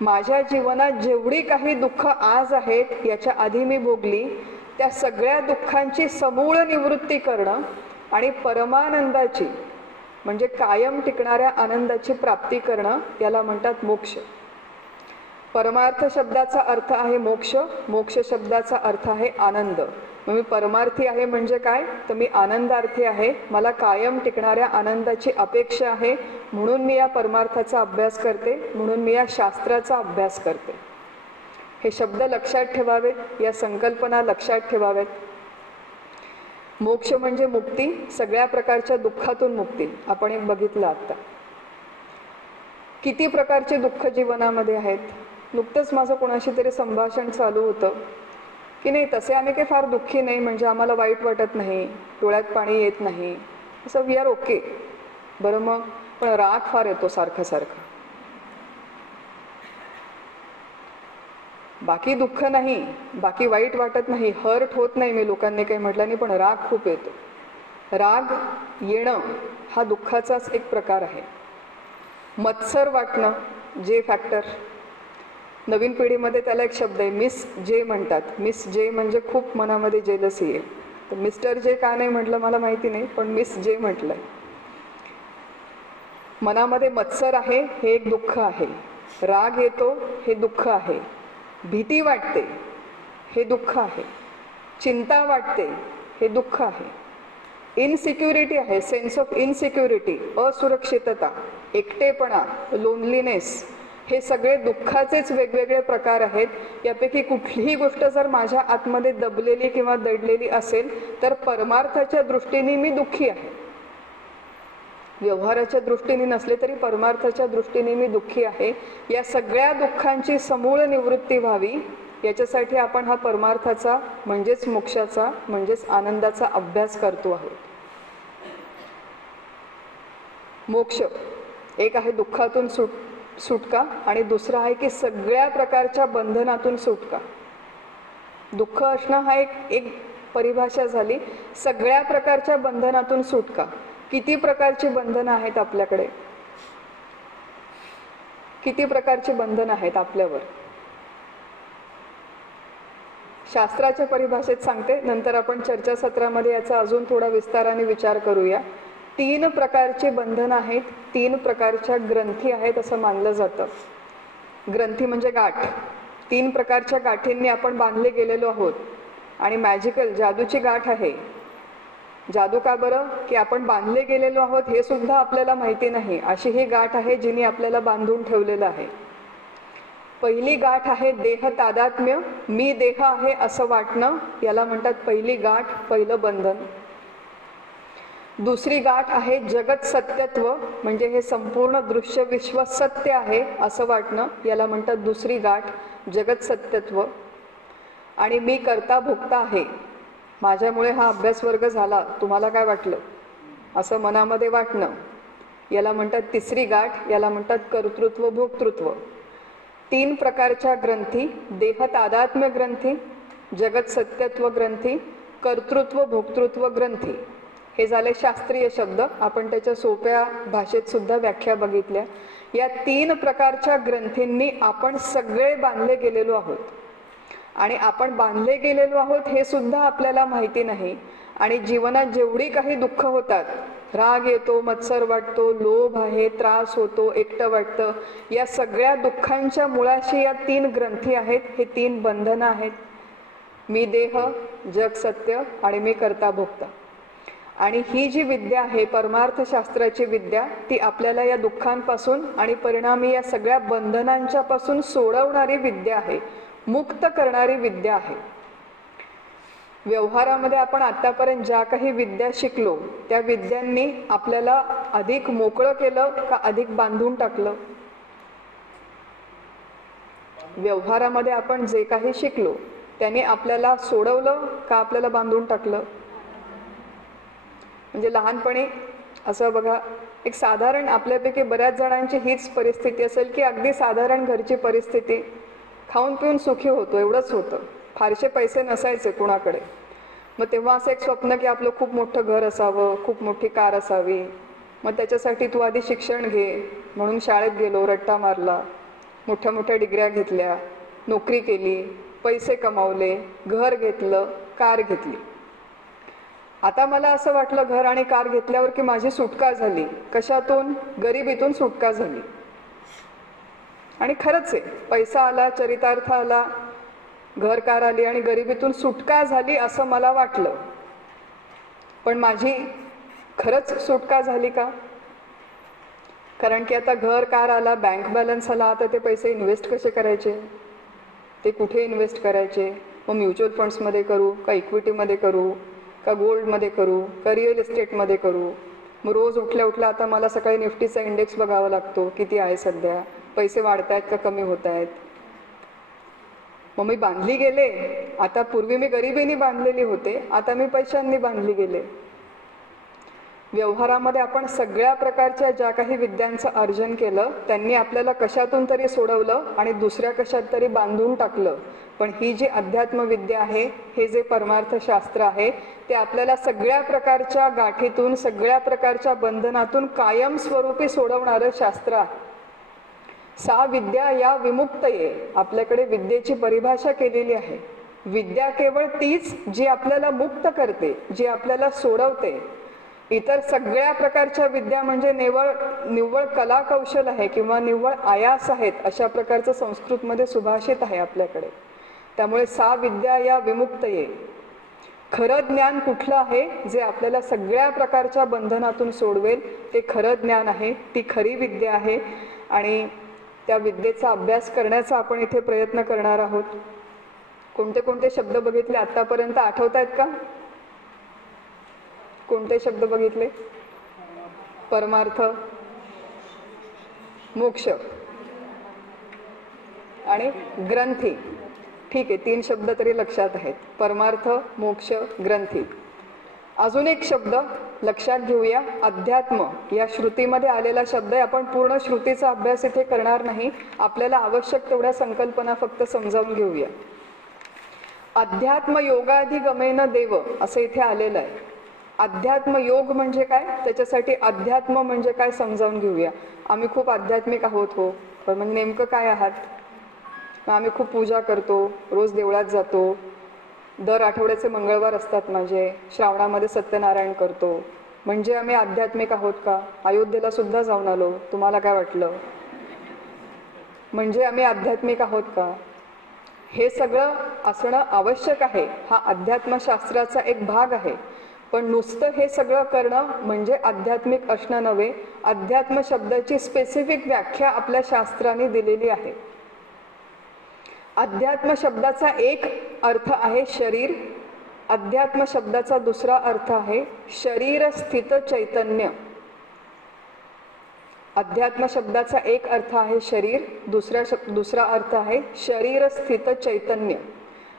माझ्या जीवनात जेवढी काही दुःख आज आहेत याच्या आधी मी भोगली, त्या सगळ्या दुःखांची समूळ निवृत्ती करणं आणि परमानंदाची म्हणजे कायम टिकणाऱ्या आनंदाची प्राप्ती करणं याला म्हणतात मोक्ष. परमार्थ शब्दाचा अर्थ आहे मोक्ष, मोक्ष शब्दाचा अर्थ आहे आनंद. मग मी परमार्थी आहे म्हणजे काय, तर मी आनंदार्थी आहे, मला कायम टिकणाऱ्या आनंदाची अपेक्षा आहे, म्हणून मी या परमार्थाचा अभ्यास करते, म्हणून मी या शास्त्राचा अभ्यास करते. हे शब्द लक्षात ठेवावेत, या संकल्पना लक्षात ठेवाव्यात. मोक्ष म्हणजे मुक्ती, सगळ्या प्रकारच्या दुःखातून मुक्ती. आपण एक बघितलं आता. किती प्रकारचे दुःख जीवनामध्ये आहेत. नुकतंच माझं कोणाशी तरी संभाषण चालू होतं की नाही तसे आम्ही काही फार दुःखी नाही, म्हणजे आम्हाला वाईट वाटत नाही, डोळ्यात पाणी येत नाही, असं वी आर ओके. बरं मग पण राग फार येतो सारखा सारखा. बाकी दुःख नाही, बाकी वाईट वाटत नाही, हर्ट होत नाही, मी लोकांनी काही म्हटलं नाही, पण राग खूप येतो. राग येणं हा दुःखाचाच एक प्रकार आहे. मत्सर वाटणं, जे फॅक्टर, नवीन पिढीमध्ये त्याला एक शब्द आहे मिस जे म्हणतात. मिस जे म्हणजे खूप मनामध्ये जेलसी आहे. तर मिस्टर जे का नाही म्हटलं मला माहिती नाही, पण मिस जे म्हटलंय. मनामध्ये मत्सर आहे, हे एक दुःख आहे. राग येतो, हे दुःख आहे. भीती वाटते, हे दुःख आहे. चिंता वाटते, हे दुःख आहे. इनसिक्युरिटी आहे, सेन्स ऑफ इनसिक्युरिटी, असुरक्षितता, एकटेपणा, लोनलीनेस, हे सगळे दुःखाचेच वेगवेगळे प्रकार आहेत. यापैकी कुठलीही गोष्ट जर माझ्या आतमध्ये दबलेली किंवा दडलेली असेल तर परमार्थाच्या दृष्टीने मी दुःखी आहे. व्यवहाराच्या दृष्टीने नसले तरी परमार्थाच्या दृष्टीने मी दुःखी आहे. या सगळ्या दुःखांची समूळ निवृत्ती व्हावी याच्यासाठी आपण हा परमार्थाचा म्हणजेच मोक्षाचा म्हणजेच आनंदाचा अभ्यास करतो आहोत. मोक्ष एक आहे दुःखातून सुटका आणि दुसरा आहे की सगळ्या प्रकारच्या बंधनातून सुटका. दुःख असणं हा एक परिभाषा झाली. सगळ्या प्रकारच्या बंधनातून सुटका. किती प्रकारची बंधनं आहेत आपल्याकडे, किती प्रकारची बंधनं आहेत आपल्यावर. शास्त्राच्या परिभाषेत सांगते, नंतर आपण चर्चासत्रामध्ये याचा अजून थोडा विस्ताराने विचार करूया. 3 प्रकारचे बंधन आहेत, 3 प्रकारच्या ग्रंथी आहेत असं मानलं जातं. ग्रंथी म्हणजे गाठ. 3 प्रकारच्या गाठींनी आपण बांधले गेलेलो आहोत आणि मॅजिकल जादूची गाठ आहे. जादू का बरं, की आपण बांधले गेलेलो आहोत हे सुद्धा आपल्याला माहिती नाही, अशी ही गाठ आहे जिने आपल्याला बांधून ठेवलेलं आहे. पहिली गाठ आहे देह तादात्म्य, मी देह आहे असं वाटणं, याला म्हणतात पहिली गाठ, पहिलं बंधन. दुसरी गाठ आहे जगत सत्यत्व, म्हणजे हे संपूर्ण दृश्य विश्व सत्य आहे असं वाटणं, याला म्हणतात दुसरी गाठ, जगत सत्यत्व. आणि मी करता भोगता आहे, माझ्यामुळे हा अभ्यास वर्ग झाला, तुम्हाला काय वाटलं असं मनामध्ये वाटणं, याला म्हणतात तिसरी गाठ, याला म्हणतात कर्तृत्व भोक्तृत्व. 3 प्रकारच्या ग्रंथी, देह तादात्म्य ग्रंथी, जगत सत्यत्व ग्रंथी, कर्तृत्व भोक्तृत्व ग्रंथी. हे झाले शास्त्रीय शब्द. आपण त्याच्या सोप्या भाषेत सुद्धा व्याख्या बघितल्या. या 3 प्रकारच्या ग्रंथींनी आपण सगळे बांधले गेलेलो आहोत. आणि आपण बांधले गेलेलो आहोत हे सुद्धा आपल्याला माहिती नाही. आणि जीवनात जेवढी काही दुःख होतात, राग येतो, मत्सर वाटतो, लोभ आहे, त्रास होतो, एकटं वाटतं, या सगळ्या दुःखांच्या मुळाशी या 3 ग्रंथी आहेत. हे 3 बंधनं आहेत. मी देह, जग सत्य आणि मी कर्ता भोक्ता. आणि ही जी विद्या आहे, परमार्थशास्त्राची विद्या, ती आपल्याला या दुःखांपासून आणि परिणामी या सगळ्या बंधनांच्या पासून सोडवणारी विद्या आहे, मुक्त करणारी विद्या आहे. व्यवहारामध्ये आपण आतापर्यंत ज्या काही विद्या शिकलो, त्या विद्यांनी आपल्याला अधिक मोकळं केलं का अधिक बांधून टाकलं? व्यवहारामध्ये आपण जे काही शिकलो त्याने आपल्याला सोडवलं का आपल्याला बांधून टाकलं? म्हणजे लहानपणी असं बघा, एक साधारण आपल्यापैकी बऱ्याच जणांची हीच परिस्थिती असेल की अगदी साधारण घरची परिस्थिती, खाऊन पिऊन सुखी होतो, एवढंच होतं, फारसे पैसे नसायचे कुणाकडे. मग तेव्हा असं एक स्वप्न की आपलं खूप मोठं घर असावं, खूप मोठी कार असावी. मग त्याच्यासाठी तू आधी शिक्षण घे म्हणून शाळेत गेलो, रट्टा मारला, मोठ्या मोठ्या डिग्र्या घेतल्या, नोकरी केली, पैसे कमावले, घर घेतलं, कार घेतली. आता मला असं वाटलं घर आणि कार घेतल्यावर की माझी सुटका झाली. कशातून? गरिबीतून सुटका झाली. आणि खरंच आहे, पैसा आला, चरितार्थ आला, घर कार आली आणि गरिबीतून सुटका झाली असं मला वाटलं. पण माझी खरंच सुटका झाली का? कारण की आता घर कार आला, बँक बॅलन्स आला, आता ते पैसे इन्व्हेस्ट कसे करायचे, ते कुठे इन्व्हेस्ट करायचे? मग म्युच्युअल फंड्समध्ये करू का इक्विटीमध्ये करू का गोल्डमध्ये करू का रिअल इस्टेटमध्ये करू? मग रोज उठल्या उठल्या आता मला सकाळी निफ्टीचा इंडेक्स बघावा लागतो, किती आहे सध्या, पैसे वाढत आहेत का कमी होत आहेत. मग मी बांधली गेले. आता पूर्वी मी गरिबीने बांधलेली होते, आता मी पैशांनी बांधली गेले. व्यवहारामध्ये आपण सगळ्या प्रकारच्या ज्या काही विद्यांचं अर्जन केलं त्यांनी आपल्याला कशातून तरी सोडवलं आणि दुसऱ्या कशात तरी बांधून टाकलं. पण ही जी अध्यात्म विद्या आहे, हे जे परमार्थशास्त्र आहे, ते आपल्याला सगळ्या प्रकारच्या गाठीतून, सगळ्या प्रकारच्या बंधनातून कायमस्वरूपी सोडवणारं शास्त्र आहे. सा विद्या या विमुक्तये, आपल्याकडे विद्येची परिभाषा केलेली आहे. विद्या केवळ तीच जी आपल्याला मुक्त करते, जी आपल्याला सोडवते. इतर सगळ्या प्रकारच्या विद्या म्हणजे निव्वळ कला कौशल आहे किंवा निव्वळ आयास आहेत, अशा प्रकारचं संस्कृतमध्ये सुभाषित आहे आपल्याकडे. त्यामुळे सा विद्या या विमुक्तये, खरं ज्ञान कुठलं आहे जे आपल्याला सगळ्या प्रकारच्या बंधनातून सोडवेल, ते खरं ज्ञान आहे, ती खरी विद्या आहे. आणि त्या विद्येचा अभ्यास करण्याचा आपण इथे प्रयत्न करणार आहोत. कोणते कोणते शब्द बघितले आतापर्यंत, आठवत आहेत का? कोणते शब्द बघितले? परमार्थ, मोक्ष आणि ग्रंथी. ठीक आहे, 3 शब्द तरी लक्षात आहेत. परमार्थ, मोक्ष, ग्रंथी. अजून एक शब्द लक्षात घेऊया, अध्यात्म. या श्रुतीमध्ये आलेला शब्द आहे. आपण पूर्ण श्रुतीचा अभ्यास इथे करणार नाही, आपल्याला आवश्यक तेवढ्या संकल्पना फक्त समजावून घेऊया. अध्यात्म योगाधिगमेन देव असं इथे आलेलं आहे. अध्यात्म योग म्हणजे काय, त्याच्यासाठी अध्यात्म म्हणजे काय समजावून घेऊया. आम्ही खूप आध्यात्मिक आहोत, हो, पण म्हणजे नेमकं काय आहात? आम्ही खूप पूजा करतो, रोज देवळात जातो, दर आठवड्याचे मंगळवार असतात माझे, श्रावणामध्ये सत्यनारायण करतो, म्हणजे आम्ही आध्यात्मिक आहोत का? अयोध्येला सुद्धा जाऊन आलो, तुम्हाला काय वाटलं? म्हणजे आम्ही आध्यात्मिक आहोत का? हे सगळं असणं आवश्यक आहे, हा अध्यात्मशास्त्राचा एक भाग आहे. पण नुसतं हे सगळं करणं म्हणजे आध्यात्मिक असणं नव्हे. अध्यात्म शब्दाची स्पेसिफिक व्याख्या आपल्या शास्त्राने दिलेली आहे. अध्यात्म शब्दाचा एक अर्थ आहे शरीर. अध्यात्म शब्दाचा दुसरा अर्थ आहे शरीर स्थित चैतन्य. अध्यात्म शब्दाचा एक अर्थ आहे शरीर, दुसरा अर्थ आहे शरीर स्थित चैतन्य.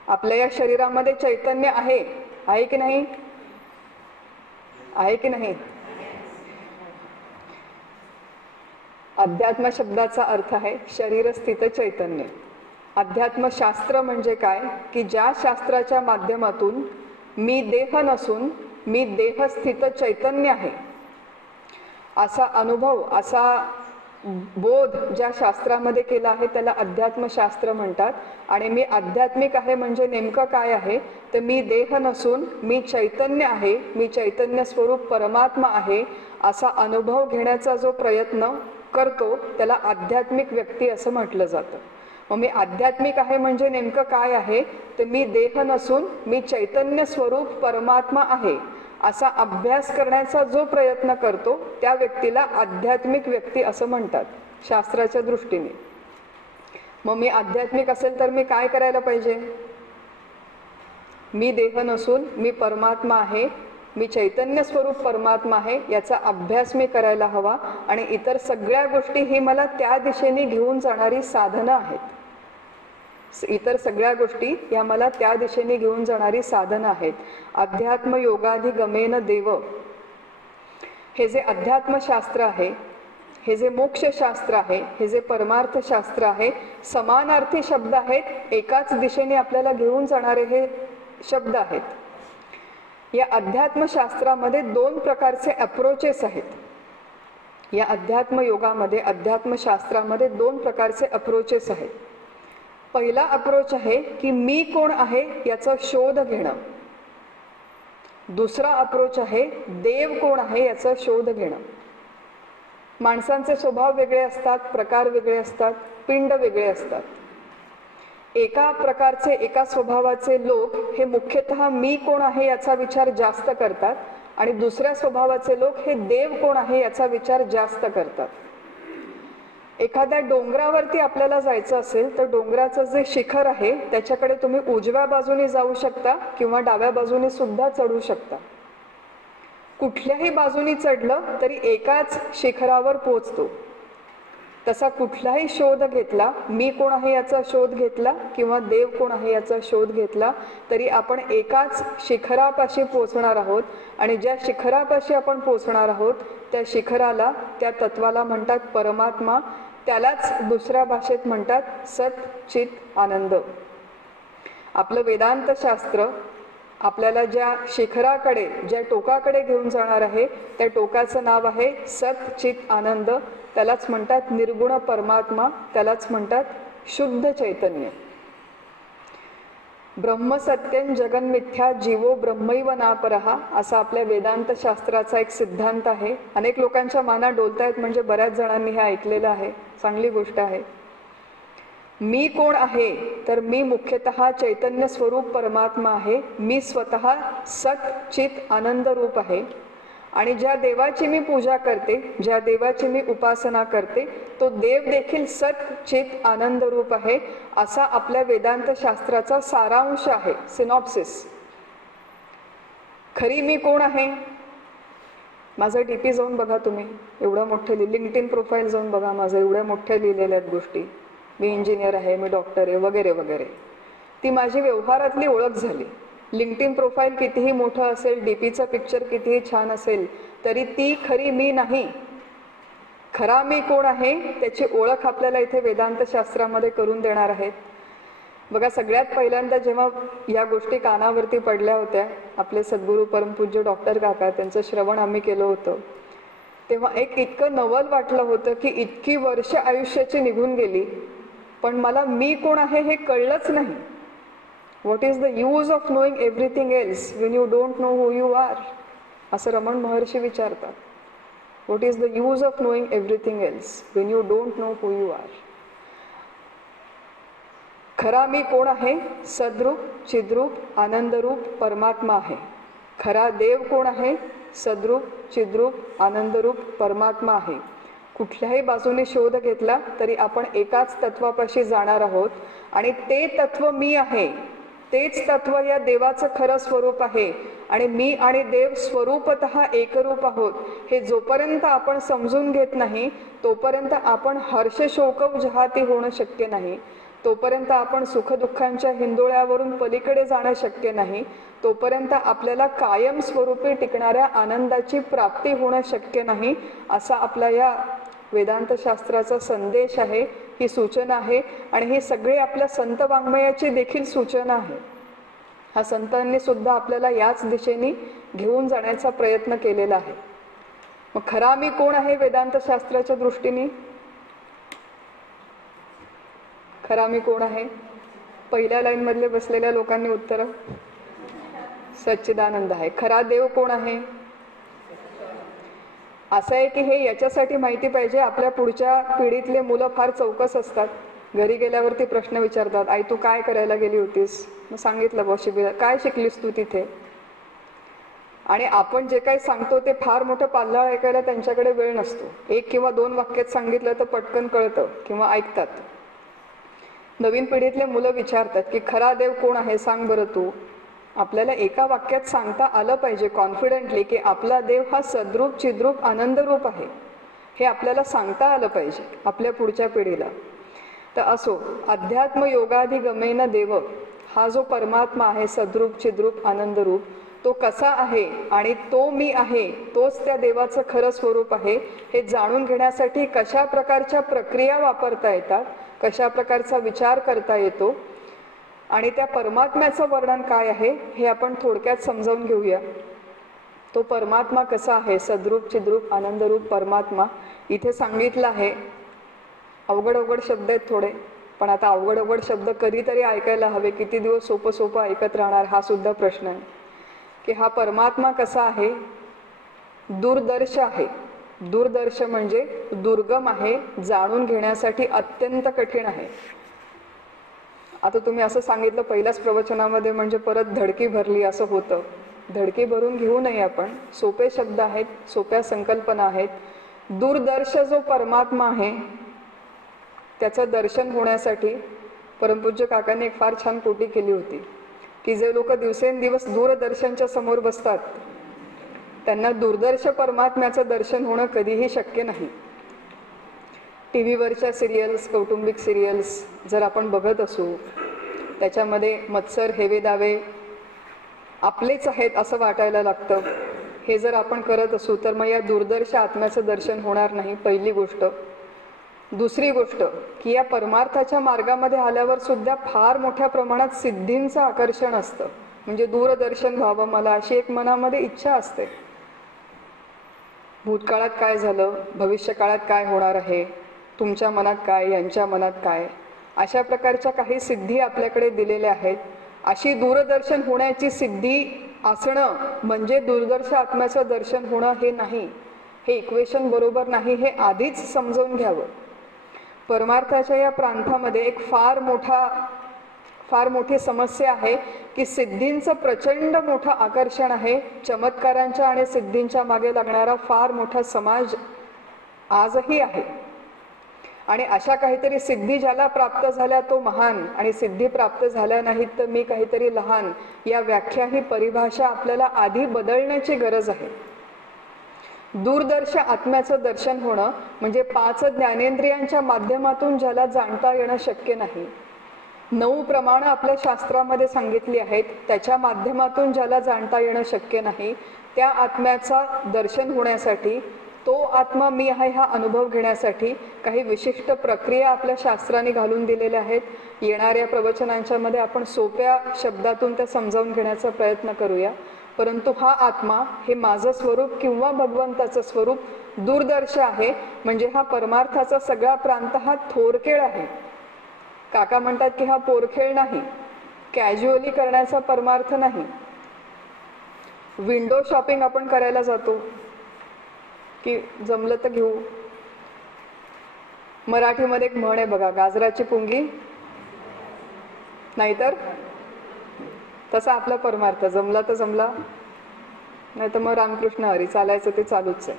आपल्या या शरीरामध्ये चैतन्य आहे, आहे की नाही? आहे की नाही? अध्यात्म शब्दाचा अर्थ आहे शरीर स्थित चैतन्य. अध्यात्मशास्त्र म्हणजे काय की ज्या शास्त्राच्या माध्यमातून मी देह नसून मी देहस्थित चैतन्य आहे असा अनुभव, असा बोध ज्या शास्त्रामध्ये केला आहे त्याला अध्यात्मशास्त्र म्हणतात. आणि मी आध्यात्मिक आहे म्हणजे नेमकं काय आहे, तर मी देह नसून मी चैतन्य आहे, मी चैतन्य स्वरूप परमात्मा आहे असा अनुभव घेण्याचा जो प्रयत्न करतो त्याला आध्यात्मिक व्यक्ती असं म्हटलं जातं. मग मी आध्यात्मिक आहे म्हणजे नेमकं काय आहे, तर मी देह नसून मी चैतन्य स्वरूप परमात्मा आहे असा अभ्यास करण्याचा जो प्रयत्न करतो त्या व्यक्तीला आध्यात्मिक व्यक्ती असं म्हणतात शास्त्राच्या दृष्टीने. मग मी आध्यात्मिक असेल तर मी काय करायला पाहिजे, मी देह नसून मी परमात्मा आहे, मी चैतन्य स्वरूप परमात्मा आहे याचा अभ्यास मी करायला हवा. आणि इतर सगळ्या गोष्टी ही मला त्या दिशेने घेऊन जाणारी साधनं आहेत. इतर सगळ्या गोष्टी या मला त्या दिशेने घेऊन जाणारी साधनं आहेत. अध्यात्म योगाधिगमेन देव, हे जे अध्यात्मशास्त्र आहे, हे जे मोक्षशास्त्र आहे, हे जे परमार्थशास्त्र आहे, समानार्थी शब्द आहेत, एकाच दिशेने आपल्याला घेऊन जाणारे हे शब्द आहेत. या अध्यात्मशास्त्रामध्ये दोन प्रकारचे अप्रोचेस आहेत. या अध्यात्म योगामध्ये अध्यात्मशास्त्रामध्ये दोन प्रकारचे अप्रोचेस आहेत. पहिला अप्रोच आहे की मी कोण आहे याचा शोध घेणं. दुसरा अप्रोच आहे देव कोण आहे याचा शोध घेणं. माणसांचे स्वभाव वेगळे असतात, प्रकार वेगळे असतात, पिंड वेगळे असतात. एका प्रकारचे एका स्वभावाचे लोक हे मुख्यतः मी कोण आहे याचा विचार जास्त करतात आणि दुसऱ्या स्वभावाचे लोक हे देव कोण आहे याचा विचार जास्त करतात. एखाद्या डोंगरावरती आपल्याला जायचं असेल तर डोंगराचं जे शिखर आहे त्याच्याकडे तुम्ही उजव्या बाजूने जाऊ शकता किंवा डाव्या बाजूने सुद्धा चढू शकता. कुठल्याही बाजूनी चढलं तरी एकाच शिखरावर पोहोचतो. तसा कुठलाही शोध घेतला, मी कोण आहे याचा शोध घेतला किंवा देव कोण आहे याचा शोध घेतला तरी आपण एकाच शिखरापाशी पोहोचणार आहोत. आणि ज्या शिखरापाशी आपण पोहोचणार आहोत त्या शिखराला, त्या तत्वाला म्हणतात परमात्मा. त्यालाच दुसऱ्या भाषेत म्हणतात सत चित आनंद. आपलं वेदांत शास्त्र आपल्याला ज्या शिखराकडे, ज्या टोकाकडे घेऊन जाणार आहे त्या टोकाचं नाव आहे सत चित आनंद. त्यालाच म्हणतात निर्गुण परमात्मा, त्यालाच म्हणतात शुद्ध चैतन्य. ब्रह्मसत्यं जगन्मिथ्या जीवो ब्रह्मैव नापरहा असा आपल्या वेदांत शास्त्राचा एक सिद्धांत आहे. अनेक लोकांच्या माना डोलतायत म्हणजे बऱ्याच जणांनी हे ऐकलेलं आहे, चांगली गोष्ट आहे. मी कोण आहे तर मी मुख्यतः चैतन्य स्वरूप परमात्मा आहे. मी स्वतः सत चित आनंद रूप आहे. आणि ज्या देवाची मी पूजा करते, ज्या देवाची मी उपासना करते तो देव देखील सत चित आनंद रूप आहे असा आपल्या वेदांत शास्त्राचा सारांश आहे, सिनॉप्सिस. खरी मी कोण आहे, माझं डीपी जाऊन बघा तुम्ही, एवढं मोठं लिंक्डइन प्रोफाईल जाऊन बघा माझं, एवढ्या मोठ्या लिहिलेल्या आहेत गोष्टी. मी इंजिनियर आहे, मी डॉक्टर आहे वगैरे वगैरे. ती माझी व्यवहारातली ओळख झाली. लिंक्डइन प्रोफाईल कितीही मोठं असेल, डीपीचा पिक्चर कितीही छान असेल तरी ती खरी मी नाही. खरा मी कोण आहे त्याची ओळख आपल्याला इथे वेदांत शास्त्रामध्ये करून देणार आहेत. बघा, सगळ्यात पहिल्यांदा जेव्हा या गोष्टी कानावरती पडल्या होत्या, आपले सद्गुरू परमपूज्य डॉक्टर काका, त्यांचं श्रवण आम्ही केलं होतं, तेव्हा एक इतकं नवल वाटलं होतं की इतकी वर्ष आयुष्याची निघून गेली पण मला मी कोण आहे हे कळलंच नाही. What is the use of knowing everything else when you don't know who you are? असं रमण महर्षी विचारतात. What is the use of knowing everything else when you don't know who you are? खरा मी कोण आहे, सद्रूप चिद्रूप आनंदरूप परमात्मा आहे. खरा देव कोण आहे, सद्रूप चिद्रूप आनंदरूप परमात्मा आहे. कुठल्याही बाजूने शोध घेतला तरी आपण एकाच तत्वापाशी जाणार आहोत आणि ते तत्व मी आहे, तेच तत्व या देवाचं खरं स्वरूप आहे. आणि मी आणि देव स्वरूपतः एकरूप आहोत हे जोपर्यंत आपण समजून घेत नाही तोपर्यंत आपण हर्ष शोक जहाती होणं शक्य नाही. तोपर्यंत आपण सुखदुःखांच्या हिंदोळ्यावरून पलीकडे जाणं शक्य नाही. तोपर्यंत आपल्याला कायम स्वरूपी टिकणाऱ्या आनंदाची प्राप्ती होणं शक्य नाही. असा आपला या वेदांत शास्त्राचा संदेश आहे, ही सूचना आहे. आणि ही सगळी आपल्या संत वाङ्मयाची देखील सूचना आहे. हा संतांनी सुद्धा आपल्याला याच दिशेने घेऊन जाण्याचा प्रयत्न केलेला आहे. मग खरा मी कोण आहे वेदांत शास्त्राच्या दृष्टीने, खरा मी कोण आहे? पहिल्या लाईन मधले बसलेल्या लोकांनी उत्तर. सच्चिदानंद आहे. खरा देव कोण आहे? असं आहे की हे याच्यासाठी माहिती पाहिजे, आपल्या पुढच्या पिढीतले मुलं फार चौकस असतात. घरी गेल्यावरती प्रश्न विचारतात, आई तू काय करायला गेली होतीस? मग सांगितलं बॉ शिबिरात. काय शिकलीस तू तिथे? आणि आपण जे काही सांगतो ते फार मोठं पाल्हाळ ऐकायला त्यांच्याकडे वेळ नसतो. 1 किंवा 2 वाक्यात सांगितलं तर पटकन कळतं किंवा ऐकतात. नवीन पिढीतले मुलं विचारतात की खरा देव कोण आहे सांग बरं तू. आपल्याला एका वाक्यात सांगता आलं पाहिजे कॉन्फिडेंटली की आपला देव हा सद्रूप चिद्रूप आनंदरूप आहे. हे आपल्याला सांगता आलं पाहिजे आपल्या पुढच्या पिढीला. तर असो, अध्यात्म योगाधिगमेन देव हा जो परमात्मा आहे सद्रूप चिद्रूप आनंदरूप, तो कसा आहे आणि तो मी आहे, तोच त्या देवाचं खरं स्वरूप आहे हे जाणून घेण्यासाठी कशा प्रकारच्या प्रक्रिया वापरता येतात, कशा प्रकारचा विचार करता येतो आणि त्या परमात्म्याचं वर्णन काय आहे हे आपण थोडक्यात समजावून घेऊया. तो परमात्मा कसा आहे? सद्रूप चिद्रूप आनंदरूप परमात्मा इथे सांगितलं आहे. अवघड अवघड शब्द आहेत थोडे, पण आता अवघड अवघड शब्द कधीतरी ऐकायला हवे. किती दिवस सोपं सोपं ऐकत राहणार हा सुद्धा प्रश्न आहे. की हा परमात्मा कसा आहे? दूरदर्श आहे. दूरदर्श म्हणजे दुर्गम आहे, जाणून घेण्यासाठी अत्यंत कठीण आहे. आता तुम्ही असं सांगितलं पहिल्याच प्रवचनामध्ये म्हणजे परत धडकी भरली असं होतं. धडकी भरून घेऊ नये आपण. सोपे शब्द आहेत, सोप्या संकल्पना आहेत. दूरदर्श जो परमात्मा आहे त्याचं दर्शन होण्यासाठी परमपूज्य काकांनी एक फार छान कोटी केली होती की जे लोक दिवसेंदिवस दूरदर्शनच्या समोर बसतात त्यांना दूरदर्श परमात्म्याचं दर्शन होणं कधीही शक्य नाही. टी व्हीवरच्या सिरियल्स, कौटुंबिक सिरियल्स जर आपण बघत असू, त्याच्यामध्ये मत्सर हेवे दावे आपलेच आहेत असं वाटायला लागतं. हे जर आपण करत असू तर मग या दूरदर्श आत्म्याचं दर्शन होणार नाही, पहिली गोष्ट. दुसरी गोष्ट की या परमार्थाच्या मार्गामध्ये आल्यावर सुद्धा फार मोठ्या प्रमाणात सिद्धींचं आकर्षण असतं. म्हणजे दूरदर्शन व्हावं मला अशी एक मनामध्ये इच्छा असते. भूतकाळात काय झालं, भविष्यकाळात काय होणार आहे, तुमच्या मनात काय, यांच्या मनात काय, अशा प्रकारच्या काही सिद्धी आपल्याकडे दिलेल्या आहेत. अशी दूरदर्शन होण्याची सिद्धी असणं म्हणजे दूरदर्श आत्म्याचं दर्शन होणं हे नाही. हे इक्वेशन बरोबर नाही, हे आधीच समजावून घ्यावं. परमार्थाच्या या प्रांतामध्ये एक फार मोठी समस्या आहे की सिद्धींचं प्रचंड मोठं आकर्षण आहे. चमत्कारांच्या आणि सिद्धींच्या मागे लागणारा फार मोठा समाज आजही आहे. आणि अशा काहीतरी सिद्धी ज्याला प्राप्त झाल्या तो महान, आणि सिद्धी प्राप्त झाल्या नाहीत तर मी काहीतरी लहान, या व्याख्या ही परिभाषा आपल्याला आधी बदलण्याची गरज आहे. दूरदर्श आत्म्याचं दर्शन होणं म्हणजे 5 ज्ञानेंद्रियांच्या माध्यमातून ज्याला जाणता येणं शक्य नाही, 9 प्रमाणं आपल्या शास्त्रामध्ये सांगितली आहेत त्याच्या माध्यमातून ज्याला जाणता येणं शक्य नाही, त्या आत्म्याचा दर्शन होण्यासाठी, तो आत्मा मी आहे हा अनुभव घेण्यासाठी काही विशिष्ट प्रक्रिया आपल्या शास्त्राने घालून दिलेल्या आहेत. येणाऱ्या प्रवचनांच्या मध्ये आपण सोप्या शब्दातून त्या समजावून घेण्याचा प्रयत्न करूया. परंतु हा आत्मा हे माझं स्वरूप किंवा भगवंताचं स्वरूप दूरदर्श आहे. म्हणजे हा परमार्थाचा सगळा प्रांत हा थोरखेळ आहे. काका म्हणतात की हा पोरखेळ नाही, कॅज्युअली करण्याचा परमार्थ नाही. विंडो शॉपिंग आपण करायला जातो की जमलं तर घेऊ. मराठीमध्ये एक म्हण आहे बघा, गाजराची पुंगी नाहीतर, तसा आपला परमार्थ जमला तर जमला, नाही तर मग रामकृष्ण हरी, चालायचं ते चालूच आहे.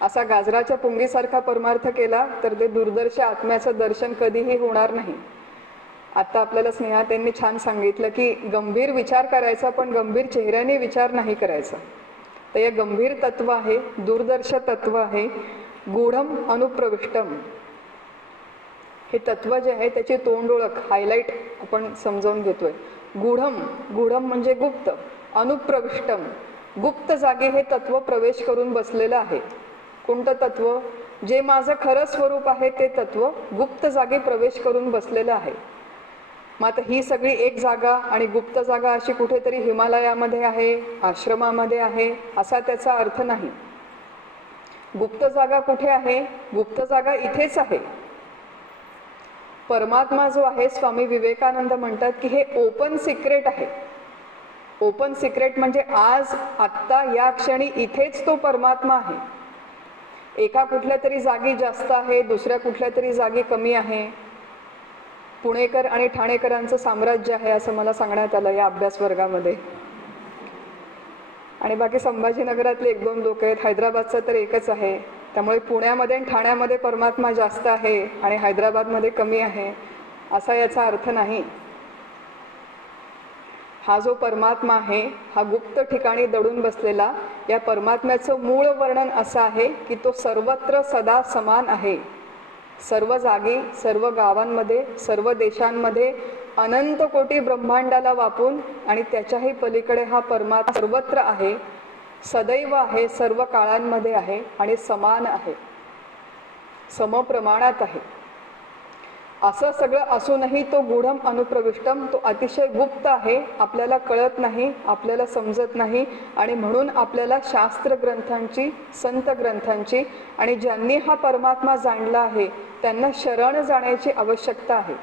असा गाजराच्या पुंगीसारखा परमार्थ केला तर ते दूरदर्श आत्म्याचं दर्शन कधीही होणार नाही. आता आपल्याला स्नेहा त्यांनी छान सांगितलं की गंभीर विचार करायचा, पण गंभीर चेहऱ्याने विचार नाही करायचा. तर हे गंभीर तत्व आहे, दूरदर्श तत्व आहे. गूढम अनुप्रविष्टम हे तत्व जे आहे त्याची तोंड ओळख, हायलाइट आपण समजावून घेतोय. गूढम म्हणजे गुप्त, अनुप्रविष्टम गुप्त जागी हे तत्व प्रवेश करून बसलेलं आहे. कोणतं तत्व? जे माझं खरं स्वरूप आहे ते तत्व गुप्त जागी प्रवेश करून बसलेलं आहे. मग आता ही सगळी एक जागा, आणि गुप्त जागा अशी कुठेतरी हिमालयामध्ये आहे, आश्रमामध्ये आहे असा त्याचा अर्थ नाही. गुप्त जागा कुठे आहे? गुप्त जागा इथेच आहे. परमात्मा जो आहे, स्वामी विवेकानंद म्हणतात की हे ओपन सिक्रेट आहे. ओपन सिक्रेट म्हणजे आज आत्ता या क्षणी इथेच तो परमात्मा आहे. एका कुठल्या तरी जागी जास्त आहे, दुसऱ्या कुठल्या तरी जागी कमी आहे. पुणेकर आणि ठाणेकरांचं साम्राज्य आहे असं मला सांगण्यात आलं या अभ्यास वर्गामध्ये. आणि बाकी संभाजीनगरातले 1-2 लोक आहेत, हैदराबादचं तर एकच आहे. त्यामुळे पुण्यामध्ये आणि ठाण्यामध्ये परमात्मा जास्त आहे आणि हैदराबादमध्ये कमी आहे असा याचा अर्थ नाही. हा जो परमात्मा आहे, हा गुप्त ठिकाणी दडून बसलेला, या परमात्म्याचं मूळ वर्णन असं आहे की तो सर्वत्र सदा समान आहे. सर्व जागी, सर्व गावांमध्ये, सर्व देशांमध्ये, अनंत कोटी ब्रह्मांडाला वापून आणि त्याच्याही पलीकडे हा परमात्मा सर्वत्र आहे, सदैव आहे, सर्व काळांमध्ये आहे आणि समान आहे, समप्रमाणात आहे. असं सगळं असूनही तो गूढम अनुप्रविष्टम, तो अतिशय गुप्त आहे, आपल्याला कळत नाही, आपल्याला समजत नाही. आणि म्हणून आपल्याला शास्त्र ग्रंथांची, संत ग्रंथांची आणि ज्यांनी हा परमात्मा जाणला आहे त्यांना शरण जाण्याची आवश्यकता आहे.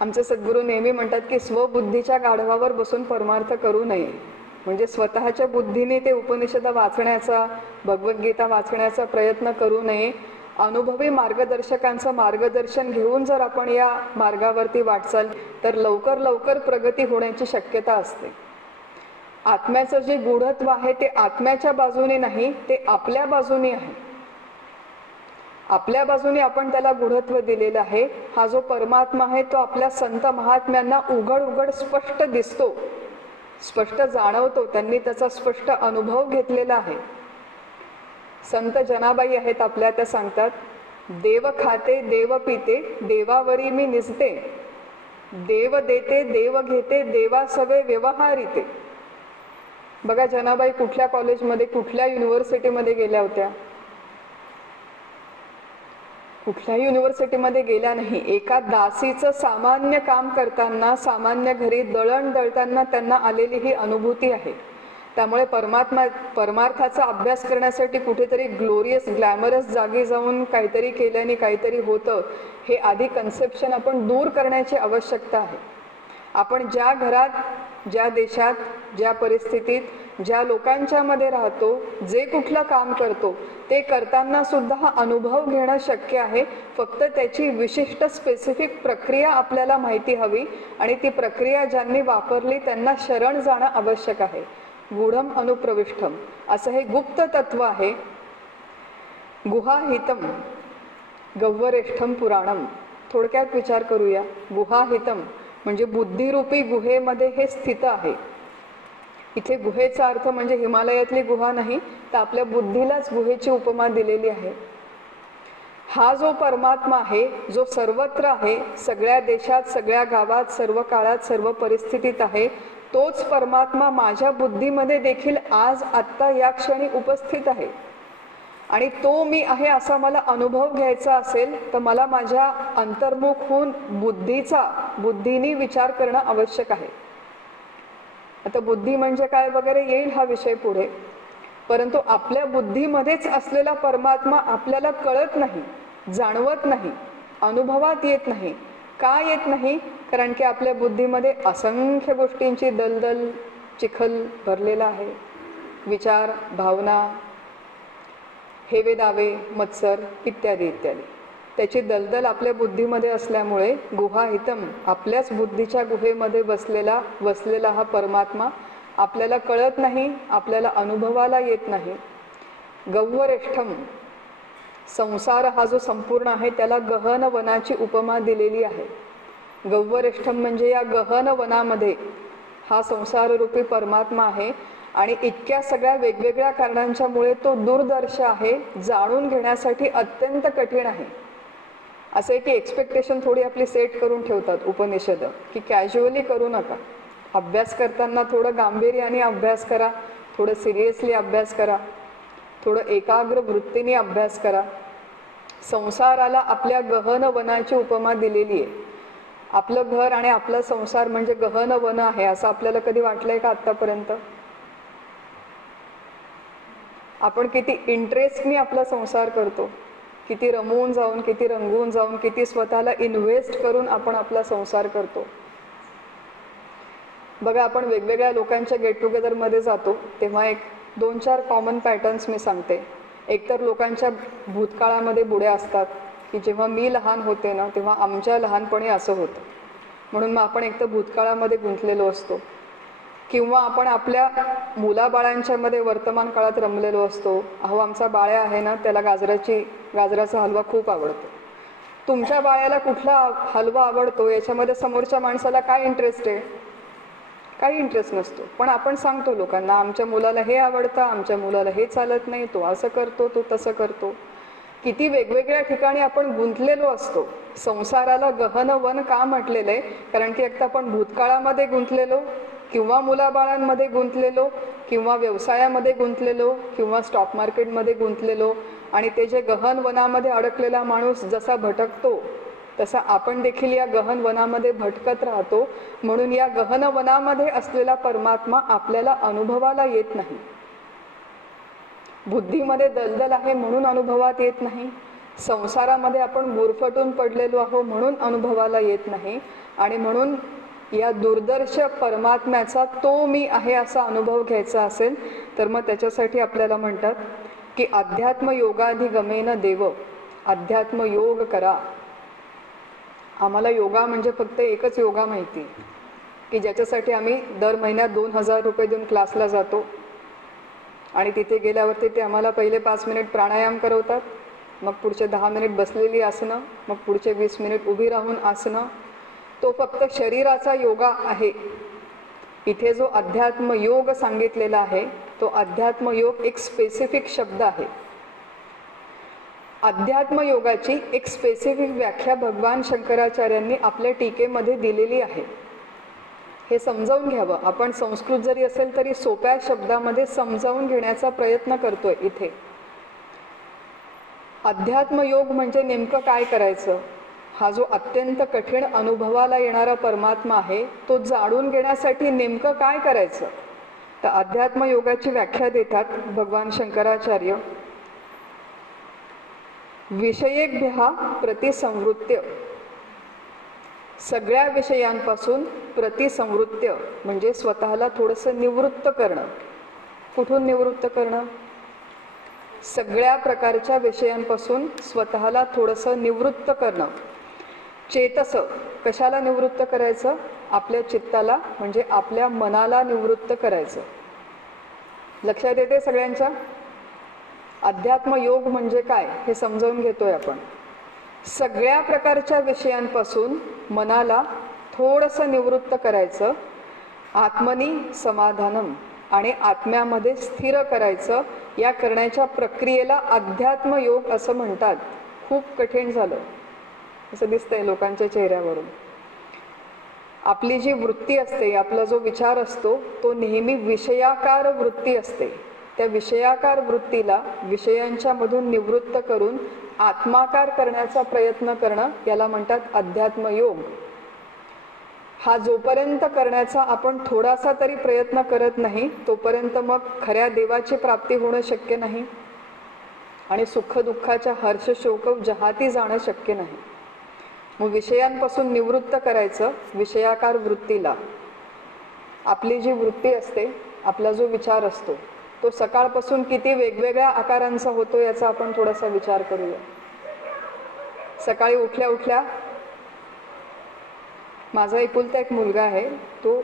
आमचे सद्गुरू नेहमी म्हणतात की स्वबुद्धीच्या गाढवावर बसून परमार्थ करू नये. म्हणजे स्वतःच्या बुद्धीने ते उपनिषद वाचण्याचा, भगवद्गीता वाचण्याचा प्रयत्न करू नये. अनुभवी मार्गदर्शकांचं मार्गदर्शन घेऊन जर आपण या मार्गावरती वाटचाल तर लवकर लवकर प्रगती होण्याची शक्यता असते. आत्म्याचं जे गूढत्व आहे ते आत्म्याच्या बाजूने नाही, ते आपल्या बाजूने आहे. आपल्या बाजूने आपण त्याला गूढत्व दिलेलं आहे. हा जो परमात्मा आहे तो आपल्या संत महात्म्यांना उघड उघड स्पष्ट दिसतो, स्पष्ट जाणवतो. त्यांनी त्याचा स्पष्ट अनुभव घेतलेला आहे. संत जनाबाई आहेत आपल्या, त्या सांगतात, देव खाते देव पिते देवावरी मी निजते, देव देते देव घेते देवा सवे व्यवहारिते. बघा जनाबाई कुठल्या कॉलेजमध्ये, कुठल्या युनिव्हर्सिटीमध्ये गेल्या होत्या? कुठल्याही युनिव्हर्सिटीमध्ये गेल्या नाही. एका दासीचं सामान्य काम करताना, सामान्य घरी दळण दळताना त्यांना आलेली ही अनुभूती आहे. त्यामुळे परमार्थाचा अभ्यास करण्यासाठी कुठेतरी ग्लोरियस ग्लॅमरस जागी जाऊन काहीतरी केल्याने काहीतरी होतं, हे आधी कन्सेप्शन आपण दूर करण्याची आवश्यकता आहे. आपण ज्या घरात, ज्या देशात, ज्या परिस्थितीत, ज्या लोकांच्या मध्ये राहतो, जे कुठलं काम करतो ते करताना सुद्धा हा अनुभव घेणं शक्य आहे. फक्त त्याची विशिष्ट स्पेसिफिक प्रक्रिया आपल्याला माहिती हवी आणि ती प्रक्रिया ज्यांनी वापरली त्यांना शरण जाणं आवश्यक आहे. गूढम अनुप्रविष्टम असं हे गुप्त तत्व आहे. गुहाहितम गव्वरेष्ठम पुराणम. थोडक्यात विचार करूया. गुहाहितम म्हणजे बुद्धिरूपी गुहेमध्ये हे स्थित आहे. इथे गुहेचा अर्थ म्हणजे हिमालयातली गुहा नाही, तर आपल्या बुद्धीलाच गुहेची उपमा दिलेली आहे. हा जो परमात्मा आहे, जो सर्वत्र आहे, सगळ्या देशात, सगळ्या गावात, सर्व काळात, सर्व परिस्थितीत आहे, तोच परमात्मा माझ्या बुद्धीमध्ये देखील आज आत्ता या क्षणी उपस्थित आहे. आणि तो मी आहे असा मला अनुभव घ्यायचा असेल तर मला माझ्या अंतर्मुख होऊन बुद्धीने विचार करणं आवश्यक आहे. आता बुद्धी म्हणजे काय वगैरे येईल हा विषय पुढे. परंतु आपल्या बुद्धीमध्येच असलेला परमात्मा आपल्याला कळत नाही, जाणवत नाही, अनुभवात येत नाही. का येत नाही? कारण की आपल्या बुद्धीमध्ये असंख्य गोष्टींची दलदल, चिखल भरलेला आहे. विचार, भावना, हेवे दावे, मत्सर इत्यादी इत्यादी. त्याची दलदल आपल्या बुद्धीमध्ये असल्यामुळे गुहाहितम, आपल्याच बुद्धीच्या गुहेमध्ये वसलेला हा परमात्मा आपल्याला कळत नाही, आपल्याला अनुभवाला येत नाही. गव्वरेष्ठम, संसार हा जो संपूर्ण आहे त्याला गहन वनाची उपमा दिलेली आहे. गव्वरेष्ठम म्हणजे या गहन वनामध्ये हा संसाररूपी परमात्मा आहे आणि इतक्या सगळ्या वेगवेगळ्या कारणांच्यामुळे तो दूरदर्श आहे, जाणून घेण्यासाठी अत्यंत कठीण आहे. असे की एक्सपेक्टेशन थोडी आपली सेट करून ठेवतात उपनिषद, की कॅज्युअली करू नका. अभ्यास करताना थोडं गांभीर्याने अभ्यास करा, थोडं सिरियसली अभ्यास करा, थोडं एकाग्र वृत्तीने अभ्यास करा. संसाराला आपल्या गहन वनाची उपमा दिलेली आहे. आपलं घर आणि आपला संसार म्हणजे गहन वन आहे असं आपल्याला कधी वाटलंय का आतापर्यंत? आपण किती इंटरेस्टने आपला संसार करतो. किती रमवून जाऊन, किती रंगवून जाऊन, किती स्वतःला इन्व्हेस्ट करून आपण आपला संसार करतो. बघा, आपण वेगवेगळ्या लोकांच्या गेट टुगेदरमध्ये जातो तेव्हा एक 2-4 कॉमन पॅटर्न्स मी सांगते. एकतर लोकांच्या भूतकाळामध्ये बुड्या असतात की जेव्हा मी लहान होते ना तेव्हा आमच्या लहानपणी असं होतं, म्हणून मग आपण एकतर भूतकाळामध्ये गुंतलेलो असतो. किंवा आपण आपल्या मुलाबाळांच्यामध्ये वर्तमान काळात रमलेलो असतो. अहो, आमचा बाळ्या आहे ना, त्याला गाजराचा हलवा खूप आवडतो. तुमच्या बाळ्याला कुठला हलवा आवडतो याच्यामध्ये समोरच्या माणसाला काय इंटरेस्ट आहे? काही इंटरेस्ट नसतो. पण आपण सांगतो लोकांना, आमच्या मुलाला हे आवडतं, आमच्या मुलाला हे चालत नाही, तो असं करतो, तो तसं करतो. किती वेगवेगळ्या ठिकाणी आपण गुंतलेलो असतो. संसाराला गहन वन का म्हटलेलं आहे? कारण की एकतर आपण भूतकाळामध्ये गुंतलेलो, किंवा मुलाबाळांमध्ये गुंतलेलो, किंवा व्यवसायामध्ये गुंतलेलो, किंवा स्टॉक मार्केटमध्ये गुंतलेलो. आणि ते जे गहन वनामध्ये अडकलेला माणूस जसा भटकतो तसा आपण देखील या गहन वनामध्ये भटकत राहतो. म्हणून या गहन वनामध्ये असलेला परमात्मा आपल्याला अनुभवाला येत नाही. बुद्धीमध्ये दलदल आहे म्हणून अनुभवात येत नाही. संसारामध्ये आपण गुरफटून पडलेलो आहो म्हणून अनुभवाला येत नाही. आणि म्हणून या दुर्दर्श परमात्म्याचा तो मी आहे असा अनुभव घ्यायचा असेल तर मग त्याच्यासाठी आपल्याला म्हणतात की अध्यात्म योगाधिगमेन देव, अध्यात्म योग करा. आम्हाला योगा म्हणजे फक्त एकच योगा माहिती की ज्याच्यासाठी आम्ही दर महिन्यात 2,000 रुपये देऊन क्लासला जातो. आणि तिथे गेल्यावरती ते आम्हाला पहिले 5 मिनिट प्राणायाम करवतात, मग पुढचे 10 मिनिट बसलेली आसनं, मग पुढचे 20 मिनिट उभी राहून आसनं. तो फक्त शरीराचा योगा आहे. इथे जो अध्यात्म योग सांगितलेला आहे तो अध्यात्म योग एक स्पेसिफिक शब्द आहे. अध्यात्म योगाची एक स्पेसिफिक व्याख्या भगवान शंकराचार्यांनी आपल्या टीकेमध्ये दिलेली आहे. हे समजावून घ्यावं. आपण संस्कृत जरी असेल तरी सोप्या शब्दामध्ये समजावून घेण्याचा प्रयत्न करतोय इथे. अध्यात्म योग म्हणजे नेमकं काय करायचं? हा जो अत्यंत कठीण अनुभवाला येणारा परमात्मा आहे तो जाणून घेण्यासाठी नेमकं काय करायचं? तर अध्यात्म योगाची व्याख्या देतात भगवान शंकराचार्य. विषयेभ्यः प्रतिसंवृत्य, सगळ्या विषयांपासून प्रतिसंवृत्य म्हणजे स्वतःला थोडंसं निवृत्त करणं. कुठून निवृत्त करणं? सगळ्या प्रकारच्या विषयांपासून स्वतःला थोडंसं निवृत्त करणं. चेतस, कशाला निवृत्त करायचं? आपल्या चित्ताला म्हणजे आपल्या मनाला निवृत्त करायचं. लक्षात येते सगळ्यांच्या? अध्यात्म योग म्हणजे काय हे समजावून घेतोय आपण. सगळ्या प्रकारच्या विषयांपासून मनाला थोडंसं निवृत्त करायचं. आत्मनी समाधानम, आणि आत्म्यामध्ये स्थिर करायचं. या करण्याच्या प्रक्रियेला अध्यात्म योग असं म्हणतात. खूप कठीण झालं असं दिसतंय लोकांच्या चेहऱ्यावरून. आपली जी वृत्ती असते, आपला जो विचार असतो तो नेहमी विषयाकार वृत्ती असते. त्या विषयाकार वृत्तीला विषयांच्या मधून निवृत्त करून आत्माकार करण्याचा प्रयत्न करणं याला म्हणतात अध्यात्म योग. हा जोपर्यंत करण्याचा आपण थोडासा तरी प्रयत्न करत नाही तोपर्यंत मग खऱ्या देवाची प्राप्ती होणं शक्य नाही आणि सुख दुःखाच्या हर्ष शोक जहाती जाणं शक्य नाही. मग विषयांपासून निवृत्त करायचं विषयाकार वृत्तीला. आपली जी वृत्ती असते, आपला जो विचार असतो तो सकाळपासून किती वेगवेगळ्या आकारांचा होतो याचा आपण थोडासा विचार करूया. सकाळी उठल्या उठल्या, माझा एकुलता एक मुलगा आहे, तो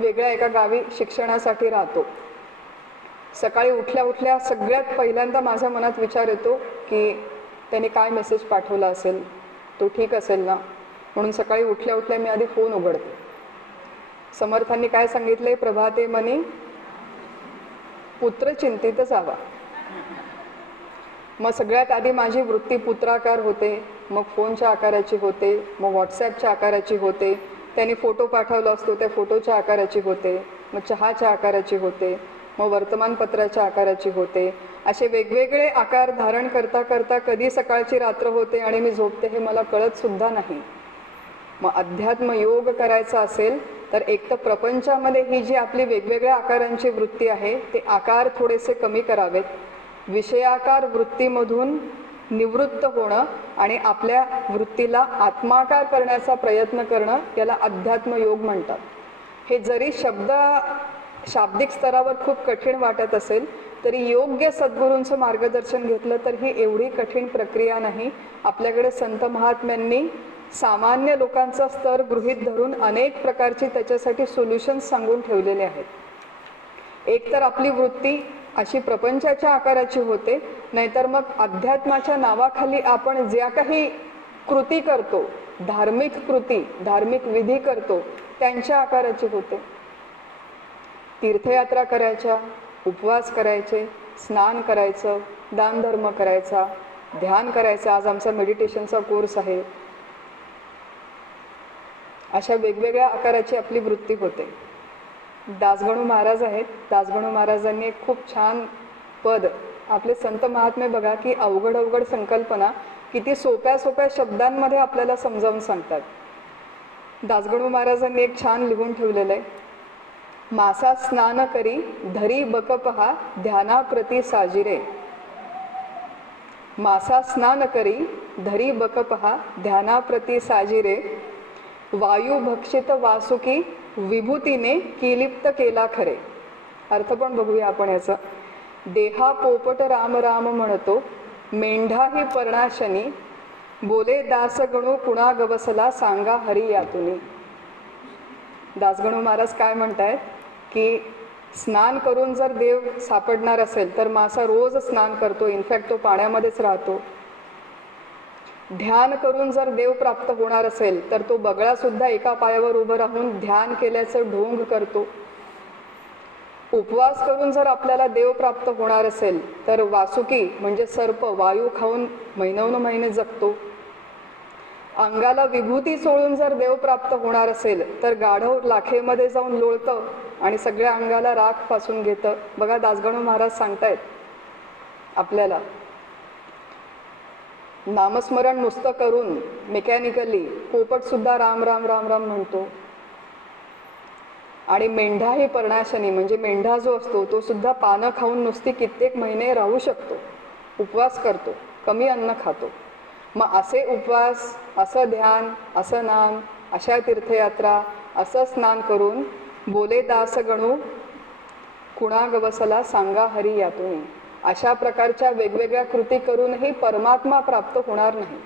वेगळ्या एका गावी शिक्षणासाठी राहतो. सकाळी उठल्या उठल्या सगळ्यात पहिल्यांदा माझ्या मनात विचार येतो की त्याने काय मेसेज पाठवला असेल, तो ठीक असेल ना. म्हणून सकाळी उठल्या उठल्या मी आधी फोन उघडते. समर्थांनी काय सांगितले? प्रभाते मनी पुत्र चिंतित जावा. मग सगळ्यात आधी माझी वृत्ती पुत्राकार होते, मग फोनच्या आकाराची होते, मग व्हॉट्सॲपच्या आकाराची होते, त्याने फोटो पाठवला असतो त्या फोटोच्या आकाराची होते, मग चहाच्या आकाराची होते, मग वर्तमानपत्राच्या आकाराची होते. असे वेगवेगळे आकार धारण करता करता कधी सकाळची रात्र होते आणि मी झोपते हे मला कळत सुद्धा नाही. मग अध्यात्म योग करायचा असेल तर एक तर प्रपंचामध्ये ही जी आपली वेगवेगळ्या आकारांची वृत्ती आहे ते आकार थोडेसे कमी करावेत. विषयाकार वृत्तीमधून निवृत्त होणं आणि आपल्या वृत्तीला आत्माकार करण्याचा प्रयत्न करणं याला अध्यात्म योग म्हणतात. हे जरी शाब्दिक स्तरावर खूप कठीण वाटत असेल तरी योग्य सद्गुरूंचं मार्गदर्शन घेतलं तर ही एवढी कठीण प्रक्रिया नाही. आपल्याकडे संत महात्म्यांनी सामान्य लोकांचा स्तर गृहीत धरून अनेक प्रकारची त्याच्यासाठी सोल्युशन्स सांगून ठेवलेले आहेत. एक तर आपली वृत्ती अशी प्रपंचाच्या आकाराची होते, नाहीतर मग अध्यात्माच्या नावाखाली आपण ज्या काही कृती करतो, धार्मिक कृती, धार्मिक विधी करतो, त्यांच्या आकाराची होते. तीर्थयात्रा करायच्या, उपवास करायचे, स्नान करायचं, दानधर्म करायचा, ध्यान करायचं. आज आमचा मेडिटेशनचा कोर्स आहे. अशा वेगवेगळ्या आकाराची आपली वृत्ती होते. दासगणू महाराज आहेत. दासगणू महाराजांनी एक खूप छान पद, आपले संत महात्मे बघा की अवघड अवघड संकल्पना किती सोप्या सोप्या शब्दांमध्ये आपल्याला समजावून सांगतात. दासगणू महाराजांनी एक छान लिहून ठेवलेलं आहे. मासा स्नान करी धरी बक पहा ध्याना प्रती साजिरे. मासा स्नान करी धरी बक पहा ध्याना प्रती साजिरे. वायू भक्षित वासुकी विभूतीने किलिप्त केला खरे. अर्थ पण बघूया आपण याचा. देहा पोपट राम राम म्हणतो मेंढा ही पर्णाशनी. बोले दास गणू कुणा गवसला सांगा हरी यातुनी. दासगणू महाराज काय म्हणतायत की स्नान करून जर देव सापडणार असेल तर मासा रोज स्नान करतो, इनफॅक्ट तो पाण्यामध्येच राहतो. ध्यान करून जर देव प्राप्त होणार असेल तर तो बगळा सुद्धा एका पायावर उभं राहून ध्यान केल्याचं ढोंग करतो. उपवास करून जर आपल्याला देव प्राप्त होणार असेल तर वासुकी म्हणजे सर्प वायू खाऊन महिने जगतो. अंगाला विभूती सोडून जर देव प्राप्त होणार असेल तर गाढव लाखेमध्ये जाऊन लोळतं आणि सगळ्या अंगाला राख फासून घेतं. बघा दासगणू महाराज सांगतायत आपल्याला. नामस्मरण नुसतं करून मेकॅनिकली पोपट सुद्धा राम राम राम राम म्हणतो. आणि मेंढा ही पर्णाशनी म्हणजे मेंढा जो असतो तो सुद्धा पानं खाऊन नुसती कित्येक महिने राहू शकतो, उपवास करतो, कमी अन्न खातो. मग असे उपवास, असं ध्यान, असं नाम, अशा तीर्थयात्रा, असं स्नान करून बोले दास गणू कुणा गवसला सांगा हरी यातुनी. अशा प्रकारच्या वेगवेगळ्या कृती करूनही परमात्मा प्राप्त होणार नाही.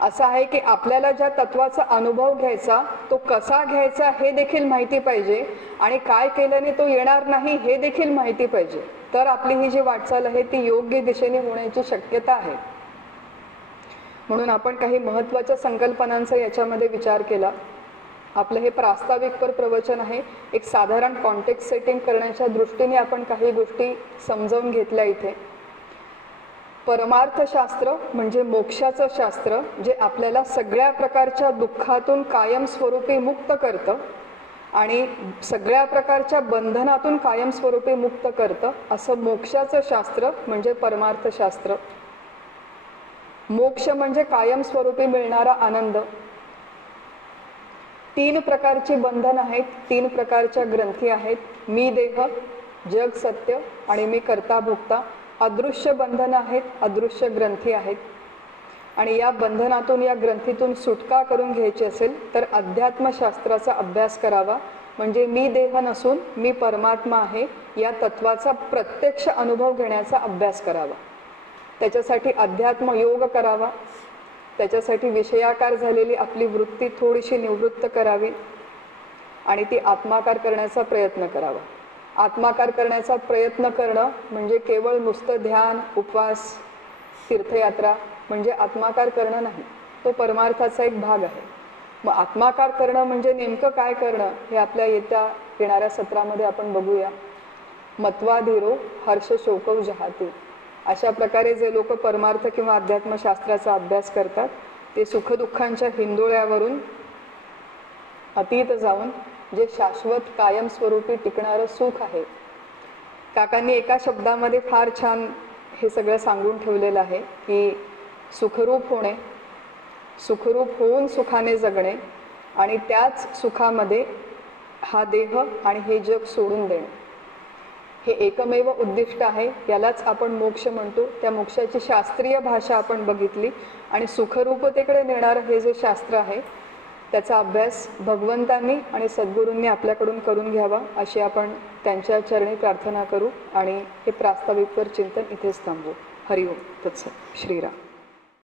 असं आहे की आपल्याला ज्या तत्वाचा अनुभव घ्यायचा तो कसा घ्यायचा हे देखील माहिती पाहिजे आणि काय केल्याने तो येणार नाही हे देखील माहिती पाहिजे. तर आपली ही जी वाटचाल आहे ती योग्य दिशेने होण्याची शक्यता आहे. म्हणून आपण काही महत्त्वाच्या संकल्पनांचा याच्यामध्ये विचार केला. आपलं हे प्रास्ताविकपर प्रवचन आहे. एक साधारण कॉन्टेक्स्ट सेटिंग करण्याच्या दृष्टीने आपण काही गोष्टी समजावून घेतल्या इथे. परमार्थशास्त्र म्हणजे मोक्षाचं शास्त्र जे आपल्याला सगळ्या प्रकारच्या दुःखातून कायमस्वरूपी मुक्त करतं आणि सगळ्या प्रकारच्या बंधनातून कायमस्वरूपी मुक्त करतं. असं मोक्षाचं शास्त्र म्हणजे परमार्थशास्त्र. मोक्ष म्हणजे कायमस्वरूपी मिळणारा आनंद. 3 प्रकारची बंधन आहेत, 3 प्रकारच्या ग्रंथी आहेत. मी देह, जग सत्य आणि मी कर्ता भोक्ता. अदृश्य बंधन आहेत, अदृश्य ग्रंथी आहेत. आणि या बंधनातून, या ग्रंथीतून सुटका करून घ्यायची असेल तर अध्यात्मशास्त्राचा अभ्यास करावा. म्हणजे मी देह नसून मी परमात्मा आहे या तत्वाचा प्रत्यक्ष अनुभव घेण्याचा अभ्यास करावा. त्याच्यासाठी अध्यात्म योग करावा. त्याच्यासाठी विषयाकार झालेली आपली वृत्ती थोडीशी निवृत्त करावी आणि ती आत्माकार करण्याचा प्रयत्न करावा. आत्माकार करण्याचा प्रयत्न करणं म्हणजे केवळ नुसतं ध्यान, उपवास, तीर्थयात्रा म्हणजे आत्माकार करणं नाही. तो परमार्थाचा एक भाग आहे. मग आत्माकार करणं म्हणजे नेमकं काय करणं हे आपल्या येणाऱ्या सत्रामध्ये आपण बघूया. मत्वाधीरो हर्ष शोकव जहाती. अशा प्रकारे जे लोक परमार्थ किंवा अध्यात्मशास्त्राचा अभ्यास करतात ते सुखदुःखांच्या हिंदोळ्यावरून अतीत जाऊन जे शाश्वत कायमस्वरूपी टिकणारं सुख आहे. काकांनी एका शब्दामध्ये फार छान हे सगळं सांगून ठेवलेलं आहे की सुखरूप होणे, सुखरूप होऊन सुखाने जगणे आणि त्याच सुखामध्ये हा देह आणि हे जग सोडून देणे. हे एकमेव उद्दिष्ट आहे, यालाच आपण मोक्ष म्हणतो. त्या मोक्षाची शास्त्रीय भाषा आपण बघितली आणि सुखरूपतेकडे नेणारं हे जे शास्त्र आहे त्याचा अभ्यास भगवंतांनी आणि सद्गुरूंनी आपल्याकडून करून घ्यावा अशी आपण त्यांच्या चरणी प्रार्थना करू आणि हे प्रास्ताविकवर चिंतन इथेच थांबवू. हरिओम तत्सत. श्रीराम.